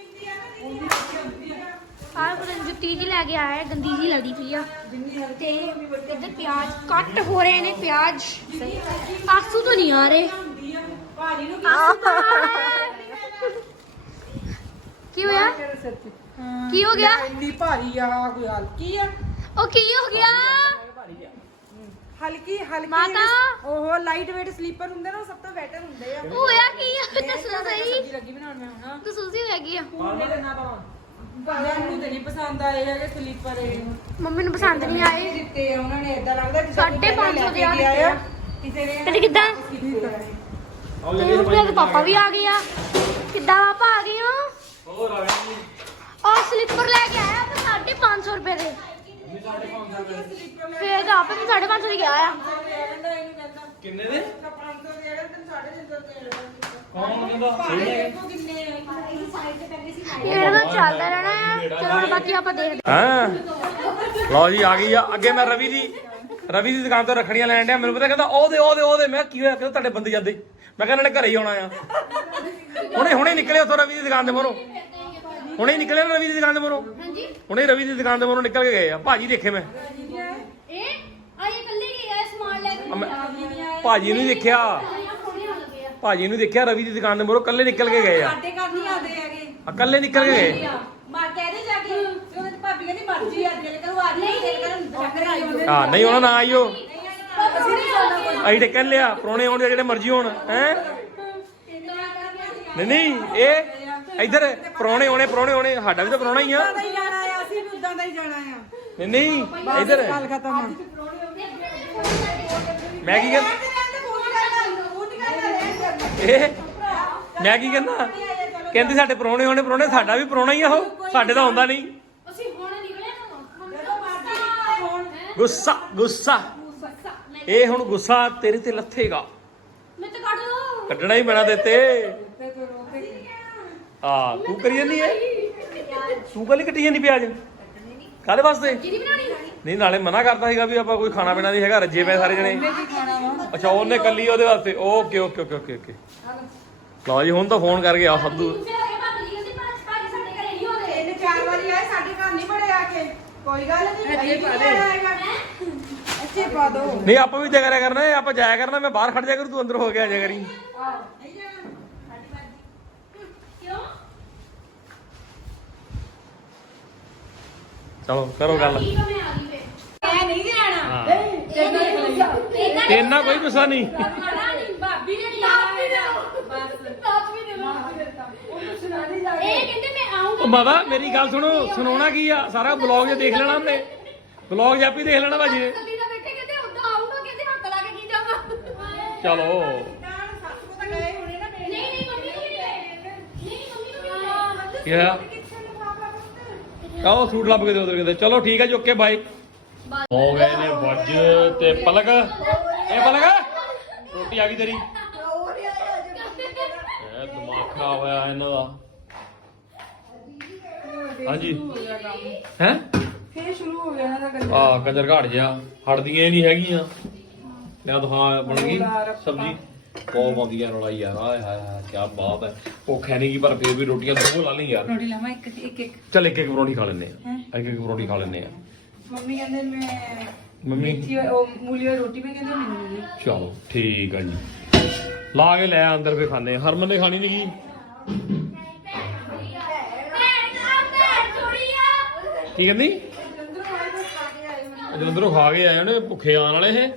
Speaker 4: ਆਹ ਪਤਾ ਨੀ ਜੁੱਤੀ ਜੀ ਲੈ ਕੇ ਆਇਆ ਹੈ, ਗੰਦੀ ਜੀ ਲੱਗਦੀ ਪਈ ਆ ਤੇ ਇੱਧਰ ਪਿਆਜ਼ ਕੱਟ ਹੋ ਰਹੇ ਨੇ ਪਿਆਜ਼ ਆਸੂ ਤੋਂ ਨਹੀਂ ਆ ਰਹੇ
Speaker 2: ਭਾਜੀ ਨੂੰ
Speaker 4: ਕੀ ਹੋਇਆ
Speaker 2: ਮੇਰੇ ਸਿਰ ਤੇ
Speaker 4: ਕੀ ਹੋ ਗਿਆ
Speaker 2: ਇੰਨੀ ਭਾਰੀ ਆ ਕੋਈ ਹਲਕੀ ਆ
Speaker 4: ਉਹ ਕੀ ਹੋ ਗਿਆ
Speaker 2: ਹਲਕੀ ਹਲਕੀ
Speaker 4: ਮਾਤਾ।
Speaker 2: ਉਹ ਲਾਈਟ weight ਸਲੀਪਰ ਹੁੰਦੇ ਨਾ ਉਹ ਸਭ ਤੋਂ ਬੈਟਰ ਹੁੰਦੇ ਆ
Speaker 4: ਉਹ ਹੋਇਆ ਕੀ ਆ ਦੱਸੋ ਸਹੀ
Speaker 2: ਸਬਜ਼ੀ ਲੱਗੀ ਬਣਾਉਣ ਮੈਂ ਹੁਣ
Speaker 4: ਤੂੰ ਸੁਲਝੀ ਹੋ ਗਈ ਆ
Speaker 2: ਮੇਰੇ ਨਾ ਪਾਵਾਂ ਮੈਨੂੰ ਤੇ ਨਹੀਂ ਪਸੰਦ ਆਏ ਹੈਗੇ ਸਲੀਪਰ ਇਹ
Speaker 4: ਮੰਮੀ ਨੂੰ ਪਸੰਦ ਨਹੀਂ ਆਏ
Speaker 2: ਦਿੱਤੇ ਆ ਉਹਨਾਂ ਨੇ ਇਦਾਂ ਲੱਗਦਾ ਕਿ
Speaker 4: ਸਾਢੇ ਪੰਜ ਸੌ ਦੇ ਆ ਦਿੱਤੇ ਆ।
Speaker 2: ਕਿਸੇ ਨੇ
Speaker 4: ਤੇ ਕਿੱਦਾਂ ਉਹ ਤੇ ਪਾਪਾ ਵੀ ਆ ਗਏ ਆ ਕਿੱਦਾਂ ਪਾਪਾ ਆ ਗਏ ਹੋ
Speaker 1: ਹੋਰ ਆ ਗਏ
Speaker 4: ਆ ਸਲੀਪਰ ਲੈ ਕੇ ਆਇਆ ਆਪਾਂ ਸਾਢੇ ਪੰਜ ਸੌ ਰੁਪਏ ਦੇ ਫੇਰ ਤਾਂ ਆਪੇ ਵੀ ਸਾਢੇ ਪੰਜ ਸੌ ਦੀ ਗਿਆ ਆ
Speaker 1: ਕਿੰਨੇ ਦੇ
Speaker 2: ਪੰਜ ਸੌ ਦੇ ਤੈਨੂੰ ਸਾਢੇ ਤਿੰਨ ਸੌ ਦੇ
Speaker 1: ਕੌਣ ਕਹਿੰਦਾ ਸਹੀ ਹੈ
Speaker 2: ਦੇਖੋ ਕਿੰਨੇ
Speaker 4: ਇਹ ਨਾ ਚੱਲਦਾ ਰਹਿਣਾ ਆ ਚਲੋ ਹੁਣ ਬਾਕੀ ਆਪਾਂ ਦੇਖਦੇ
Speaker 1: ਹਾਂ ਲਓ ਜੀ ਆ ਗਈ ਆ ਅੱਗੇ ਮੈਂ ਰਵੀ ਦੀ ਰਵੀ ਦੀ ਦੁਕਾਨ ਤੋਂ ਰੱਖੜੀਆਂ ਲੈਣ ਡਿਆ ਮੈਨੂੰ ਪਤਾ ਕਹਿੰਦਾ ਉਹਦੇ ਉਹਦੇ ਉਹਦੇ ਮੈਂ ਕੀ ਹੋਇਆ ਕਹਿੰਦਾ ਤੁਹਾਡੇ ਬੰਦੇ ਜਾਂਦੇ ਮੈਂ ਕਹਿੰਦਾ ਇਹਨਾਂ ਨੇ ਘਰੇ ਹੀ ਆਉਣਾ ਆ ਹੁਣੇ ਹੁਣੇ ਨਿਕਲੇ ਉੱਥੋਂ ਰਵੀ ਦੀ ਦੁਕਾਨ ਦੇ ਮੋਰੋਂ ਹੁਣੇ ਹੀ ਨਿਕਲੇ ਨਾ ਰਵੀ ਦੀ ਦੁਕਾਨ ਦੇ ਮੋਰੋਂ ਹੁਣੇ ਰਵੀ ਦੀ ਦੁਕਾਨ ਦੇ ਮੋਰੋਂ ਨਿਕਲ ਕੇ ਗਏ ਆ ਭਾਜੀ ਦੇਖੇ ਮੈਂ
Speaker 4: ਇਹ ਆਏ ਕੱਲੇ ਗਿਆ ਸਮਾਨ ਲੈ ਕੇ
Speaker 1: ਮੈਂ- ਭਾਜੀ ਨੂੰ ਦੇਖਿਆ ਭਾਜੀ ਨੂੰ ਦੇਖਿਆ ਰਵੀ ਦੀ ਦੁਕਾਨ ਦੇ ਮੋਰੋਂ ਕੱਲੇ ਨਿਕਲ ਕੇ ਗਏ ਆ
Speaker 2: ਸਾਡੇ ਘਰ ਨਹੀਂ ਆਉਂਦੇ ਹੈਗੇ
Speaker 1: ਆ ਕੱਲੇ ਨਿਕਲ ਕੇ ਗਏ
Speaker 2: ਮਾਰ ਕਹਦੇ ਜਾ ਕੇ ਤੇ ਉਹਦੀ ਭਾਬੀ ਕਹਿੰਦੀ ਮਰਜੀ ਆ ਦਿਲ ਕਰੂ ਆ ਨਹੀਂ ਦਿਲ ਕਰਨ ਚੱਕਰ ਆਈ
Speaker 1: ਹਾਂ ਨਹੀਂ ਉਹਨਾਂ ਨਾ ਆਈਓ
Speaker 2: ਅਸੀਂ ਨਹੀਂ ਸੌਣਾ ਕੋਈ
Speaker 1: ਅਸੀਂ ਤੇ ਕਹਿ ਲਿਆ ਪ੍ਰਾਹੁਣੇ ਆਉਣ ਦੇ ਜਿਹੜੇ ਮਰਜ਼ੀ ਹੋਣ ਹੈ ਨਹੀਂ ਨਹੀਂ ਇਹ ਇੱਧਰ ਪ੍ਰਾਹੁਣੇ ਆਉਣੇ ਪ੍ਰਾਹੁਣੇ ਆਉਣੇ ਸਾਡਾ ਵੀ ਤਾਂ ਪ੍ਰਾਹੁਣਾ ਹੀ ਆ
Speaker 2: ਉਦਾਂ ਹੀ ਜਾਣਾ ਆ ਅਸੀਂ ਵੀ ਉਦਾਂ ਦਾ ਹੀ ਜਾਣਾ ਆ
Speaker 1: ਨਹੀਂ ਨਹੀਂ ਇੱਧਰ
Speaker 2: ਗੱਲ ਖਤਮ ਆ
Speaker 1: ਮੈਂ ਕੀ ਕਹਿੰਦਾ ਇਹ ਮੈਂ ਕੀ ਕਹਿੰਦਾ ਕਹਿੰਦੀ ਸਾਡੇ ਪ੍ਰਾਹੁਣੇ ਆਉਣੇ ਪ੍ਰਾਹੁਣੇ ਸਾਡਾ ਵੀ ਪ੍ਰਾਹੁਣਾ ਹੀ ਆ ਉਹ ਸਾਡੇ ਤਾਂ ਆਉਂਦਾ ਨਹੀਂ
Speaker 4: ਅਸੀਂ ਹੁਣ ਨਿਕਲੇ
Speaker 1: ਗੁੱਸਾ ਗੁੱਸਾ ਇਹ ਹੁਣ ਗੁੱਸਾ ਤੇਰੇ ਤੇ ਲੱਥੇਗਾ
Speaker 4: ਮੈਂ ਤਾਂ ਕੱਢ ਦੋ
Speaker 1: ਕੱਢਣਾ ਹੀ ਪੈਣਾ ਦਿੱਤੇ ਆ ਤੂੰ ਕਰੀ ਜਾਂਦੀ ਐ ਤੂੰ ਕੱਲੀ ਕੱਟੀ ਜਾਂਦੀ ਪਿਆਜ ਕਾਹਦੇ ਵਾਸਤੇ ਨਹੀਂ ਨਾਲੇ ਮਨਾ ਕਰਦਾ ਸੀਗਾ ਵੀ ਆਪਾਂ ਕੋਈ ਖਾਣਾ ਪੀਣਾ ਨਹੀਂ ਹੈਗਾ ਰੱਜੇ ਪਏ ਸਾਰੇ ਜਣੇ ਅੱਛਾ ਉਹਨੇ ਕੱਲੀ ਉਹਦੇ ਵਾਸਤੇ okay okay okay okay okay ਲਓ ਜੀ ਹੁਣ ਤਾਂ ਫੋਨ ਕਰ ਗਿਆ ਸੱਦੂ
Speaker 2: ਇਹਨੇ ਚਾਰ ਵਾਰੀ ਆਏ ਸਾਡੇ ਘਰ ਨਹੀਂ ਬੜੇ ਆ ਕੇ ਕੋਈ ਗੱਲ ਨਹੀਂ ਅੱਛੇ ਪਾ ਦੇ ਅੱਛੇ
Speaker 6: ਪਾ ਦੋ।
Speaker 1: ਨਹੀਂ ਆਪਾਂ ਵੀ ਜਾਇਆ ਕਰਨਾ ਹੈ, ਆਪਾਂ ਜਾਇਆ ਕਰਨਾ, ਮੈਂ ਬਾਹਰ ਖੜ ਜਾ ਕਰੂ, ਤੂੰ ਅੰਦਰ ਹੋ ਕੇ ਆ ਜਾ ਕਰੀ। ਚਲੋ ਕਰੋ ਗੱਲ।
Speaker 5: ਮੈਂ ਨਹੀਂ ਜਾਣਾ
Speaker 1: ਹਾਂ
Speaker 4: ਇਹਨਾਂ
Speaker 1: ਤੇ ਇੰਨਾ ਕੋਈ ਗੁੱਸਾ ਨਹੀਂ।
Speaker 5: ਭਾਬੀ ਨੇ
Speaker 4: ਇਹ ਕਹਿੰਦੇ ਮੈਂ ਆਉਂਗਾ
Speaker 1: ਉਹ ਮਾਤਾ ਮੇਰੀ ਗੱਲ ਸੁਣੋ, ਸੁਣਾਉਣਾ ਕੀ ਆ, ਸਾਰਾ ਬਲੌਗ ਜੇ ਦੇਖ ਲੈਣਾ ਉਹਨੇ, ਬਲੌਗ ਜਾਪੀ ਦੇਖ ਲੈਣਾ ਭਾਜੀ ਨੇ।
Speaker 4: ਕਦੀ ਦਾ ਬੈਠੇ ਕਹਿੰਦੇ ਉਦਾਂ ਆਉਂਗਾ ਕਹਿੰਦੇ ਹੱਥ ਲਾ ਕੇ ਕੀ ਜਾਵਾਂ
Speaker 1: ਚਲੋ
Speaker 4: ਨਹੀਂ ਨਹੀਂ ਮੰਮੀ ਨੂੰ ਵੀ ਗਏ ਨਹੀਂ ਮੰਮੀ ਨੂੰ ਵੀ ਗਏ
Speaker 1: ਕੀ ਹੋਇਆ? ਆਓ ਸੂਟ ਲੱਭ ਕੇ ਦਿਓ ਉਧਰ ਕਿਤੇ। ਚਲੋ ਠੀਕ ਹੈ ਜੀ, ਓਕੇ ਬਾਏ। ਹੋ ਗਏ ਨੇ ਵੱਜ ਤੇ ਪਲਕ, ਇਹ ਪਲਕ ਰੋਟੀ ਆ ਗਈ ਤੇਰੀ। ਇਹ ਦਿਮਾਗ ਖਰਾਬ ਹੋਇਆ ਇਹਨਾਂ ਦਾ। ਹਾਂਜੀ ਹੈ
Speaker 6: ਫੇਰ ਸ਼ੁਰੂ ਹੋ ਗਿਆ ਇਹਨਾਂ ਦਾ ਕੰਜਰ।
Speaker 1: ਆ ਕੰਜਰ ਘਾਟ ਜਿਹਾ ਹਟਦੀਆਂ ਹੀ ਨਹੀਂ ਹੈਗੀਆਂ। ਲੈ ਦਿਖਾ ਬਣ ਗਈ ਸਬਜ਼ੀ, ਬਹੁਤ ਵਧੀਆ ਰੌਲਾ ਯਾਰ। ਆਏ ਹਾਏ ਹਾਏ ਕੀ ਬਾਤ ਹੈ। ਭੁੱਖ ਹੈ ਨਹੀਂ ਗੀ ਪਰ ਫਿਰ ਵੀ ਰੋਟੀਆਂ ਦੋ ਲਾ ਲਈ ਯਾਰ।
Speaker 6: ਰੋਟੀ ਲਾਵਾਂ ਇੱਕ ਇੱਕ ਇੱਕ।
Speaker 1: ਚੱਲ ਇੱਕ ਇੱਕ ਪਰੌਂਠੀ ਖਾ ਲੈਂਦੇ ਆ, ਇੱਕ ਇੱਕ ਪਰੌਂਠੀ ਖਾ ਲੈਂਦੇ ਆ।
Speaker 6: ਮੰਮੀ ਕਹਿੰਦੇ ਮੈਂ
Speaker 1: ਮੰਮੀ
Speaker 6: ਮਿੱਠੀ ਉਹ ਮੂਲੀ ਵਾਲੀ ਰੋਟੀ ਮੈਂ ਕਹਿੰਦੇ ਮੈਨੂੰ ਨਹੀਂ।
Speaker 1: ਚਲੋ ਠੀਕ ਆ ਜੀ, ਲਾ ਕੇ ਲੈ ਅੰਦਰ ਫੇ ਖਾਂਦੇ ਆ। ਹਰਮਨ ਨੇ ਖਾਣੀ ਨਹੀਂ ਗੀ। ਕੀ ਕਹਿੰਦੀ? ਜਲੰਧਰੋਂ ਖਾ ਕੇ ਆਏ ਉਹਨੇ, ਭੁੱਖੇ ਆਣ ਵਾਲੇ ਇਹ।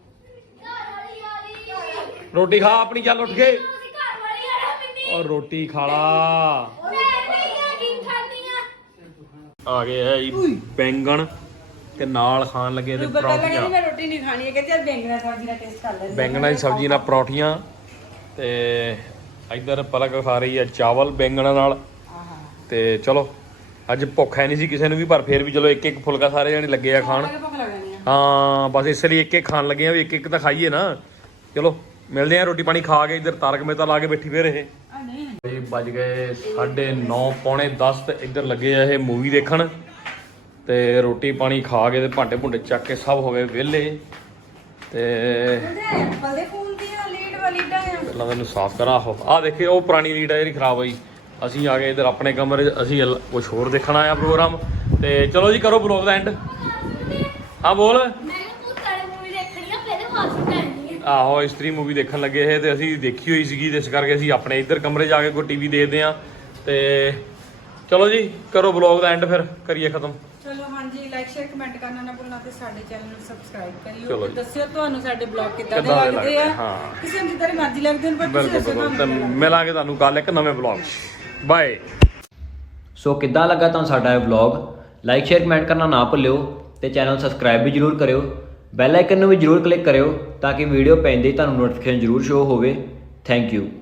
Speaker 1: ਰੋਟੀ ਖਾ ਆਪਣੀ, ਚੱਲ ਉੱਠ ਕੇ ਔਰ ਰੋਟੀ ਖਾ ਲਾ। ਆ ਗਏ ਹੈ ਜੀ ਬੈਂਗਣ ਤੇ ਨਾਲ ਖਾਣ ਲੱਗੇ ਤੇ ਪਰੌਂਠੀਆਂ।
Speaker 6: ਮੈਂ ਰੋਟੀ ਨਹੀਂ ਖਾਣੀ ਹੈ, ਕਹਿੰਦੇ ਯਾਰ ਬੈਂਗਣਾ ਸਬਜ਼ੀ ਦਾ ਟੇਸਟ ਕਰ ਲੈਂਦੇ।
Speaker 1: ਬੈਂਗਣਾ ਦੀ ਸਬਜ਼ੀ ਨਾਲ ਪਰੌਂਠੀਆਂ ਤੇ ਇੱਧਰ ਪਲਕ ਖਾ ਰਹੀ ਹੈ ਚਾਵਲ ਬੈਂਗਣਾ ਨਾਲ। ਤੇ ਚਲੋ ਅੱਜ ਭੁੱਖ ਹੈ ਨਹੀਂ ਸੀ ਕਿਸੇ ਨੂੰ ਵੀ, ਪਰ ਫਿਰ ਵੀ ਚਲੋ ਇੱਕ ਇੱਕ ਫੁਲਕਾ ਸਾਰੇ ਜਣੇ ਲੱਗੇ ਆ ਖਾਣ।
Speaker 6: ਭੁੱਖ ਲੱਗ ਜਾਣੀ ਆ।
Speaker 1: ਹਾਂ ਬਸ ਇਸ ਲਈ ਇੱਕ ਇੱਕ ਖਾਣ ਲੱਗੇ ਆ ਵੀ ਇੱਕ ਇੱਕ ਤਾਂ ਖਾਈਏ ਨਾ। ਚਲੋ ਮਿਲਦੇ ਆ ਰੋਟੀ ਪਾਣੀ ਖਾ ਕੇ। ਇੱਧਰ ਤਾਰਕ ਮਹਿਤਾ ਲਾ ਕੇ ਬੈਠੀ ਫਿਰ ਇਹ
Speaker 6: ਆ ਨਹੀਂ
Speaker 1: ਜੀ ਵੱਜ ਗਏ ਸਾਢੇ ਨੌ ਪੌਣੇ ਦਸ ਤੇ ਇੱਧਰ ਲੱਗੇ ਆ ਇਹ ਮੂਵੀ ਦੇਖਣ। ਤੇ ਰੋਟੀ ਪਾਣੀ ਖਾ ਕੇ ਤੇ ਭਾਂਡੇ ਭੁੰਡੇ ਚੱਕ ਕੇ ਸਭ ਹੋ ਗਏ ਵਿਹਲੇ। ਤੇ
Speaker 6: ਬਲਦੇ ਫੋਨ ਦੀ ਆ ਲੀਡ ਵਾਲੀ ਡਾ ਆ।
Speaker 1: ਪਹਿਲਾਂ ਮੈਨੂੰ ਸਾਫ਼ ਕਰਾਂ। ਆਹੋ ਆਹ ਦੇਖੇ ਉਹ ਪੁਰਾਣੀ ਲੀਡ ਆ ਜਿਹੜੀ ਖਰਾਬ ਹੋਈ। ਅਸੀਂ ਆ ਗਏ ਇੱਧਰ ਆਪਣੇ ਕਮਰੇ 'ਚ, ਅਸੀਂ ਕੁਝ ਹੋਰ ਦੇਖਣ ਆਇਆ ਪ੍ਰੋਗਰਾਮ। ਤੇ ਚਲੋ ਜੀ ਕਰੋ ਬਲੌਗ ਦਾ ਐਂਡ। ਹਾਂ ਬੋਲ। ਆਹੋ ਇਸਤਰੀ ਮੂਵੀ ਦੇਖਣ ਲੱਗੇ ਇਹ, ਤੇ ਅਸੀਂ ਦੇਖੀ ਹੋਈ ਸੀਗੀ ਤੇ ਇਸ ਕਰਕੇ ਅਸੀਂ ਆਪਣੇ ਇੱਧਰ ਕਮਰੇ ਜਾ ਕੇ ਕੋਈ ਟੀਵੀ ਦੇਖਦੇ ਆ। ਤੇ ਚਲੋ ਜੀ ਕਰੋ ਬਲੌਗ ਦਾ ਐਂਡ, ਫਿਰ ਕਰੀਏ ਖਤਮ।
Speaker 6: ਚਲੋ ਹਾਂਜੀ, ਲਾਈਕ ਸ਼ੇਅਰ ਕਮੈਂਟ ਕਰਨਾ ਨਾ ਭੁੱਲਣਾ ਤੇ ਸਾਡੇ ਚੈਨਲ ਨੂੰ ਸਬਸਕ੍ਰਾਈਬ
Speaker 1: ਚਲੋ
Speaker 6: ਕਰਿਓ।
Speaker 1: ਜੀ।
Speaker 6: ਦੱਸਿਓ ਤੁਹਾਨੂੰ ਸਾਡੇ ਬਲੌਗ ਕਿੱਦਾਂ ਦੇ
Speaker 1: ਕਿੱਦਾਂ ਦੇ
Speaker 6: ਲੱਗਦੇ ਆ।
Speaker 1: ਲੱਗਦੇ, ਹਾਂ।
Speaker 6: ਕਿਸੇ ਨੂੰ ਜਿੱਦਾਂ ਦੇ ਮਰਜ਼ੀ ਲੱਗਦੇ ਨੇ, ਪਰ ਤੁਸੀਂ
Speaker 1: ਬਿਲਕੁਲ
Speaker 6: ਦੱਸਿਓ
Speaker 1: ਬਿਲਕੁਲ। ਤੇ
Speaker 6: ਤੁਹਾਨੂੰ ਕਿੱਦਾਂ ਲੱਗਦੇ।
Speaker 1: ਮਿਲਾਂਗੇ ਤੁਹਾਨੂੰ ਕੱਲ ਇੱਕ ਨਵੇਂ ਬਲੌਗ 'ਚ। ਬਾਏ।
Speaker 3: ਸੋ ਕਿੱਦਾਂ ਲੱਗਾ ਤੁਹਾਨੂੰ ਸਾਡਾ ਇਹ ਵਲੌਗ? ਲਾਈਕ ਸ਼ੇਅਰ ਕਮੈਂਟ ਕਰਨਾ ਨਾ ਭੁੱਲਿਓ ਤੇ ਚੈਨਲ ਨੂੰ ਸਬਸਕ੍ਰਾਈਬ ਵੀ ਜਰੂਰ ਕਰਿਓ। ਬੈਲ ਆਈਕਨ ਨੂੰ ਵੀ ਜਰੂਰ ਕਲਿੱਕ ਕਰਿਓ ਤਾਂ ਕਿ ਵੀਡੀਓ ਪੈਂਦੇ ਹੀ ਤੁਹਾਨੂੰ ਨੋਟੀਫਿਕੇਸ਼ਨ ਜਰੂਰ ਸ਼ੋ ਹੋਵੇ। Thank you.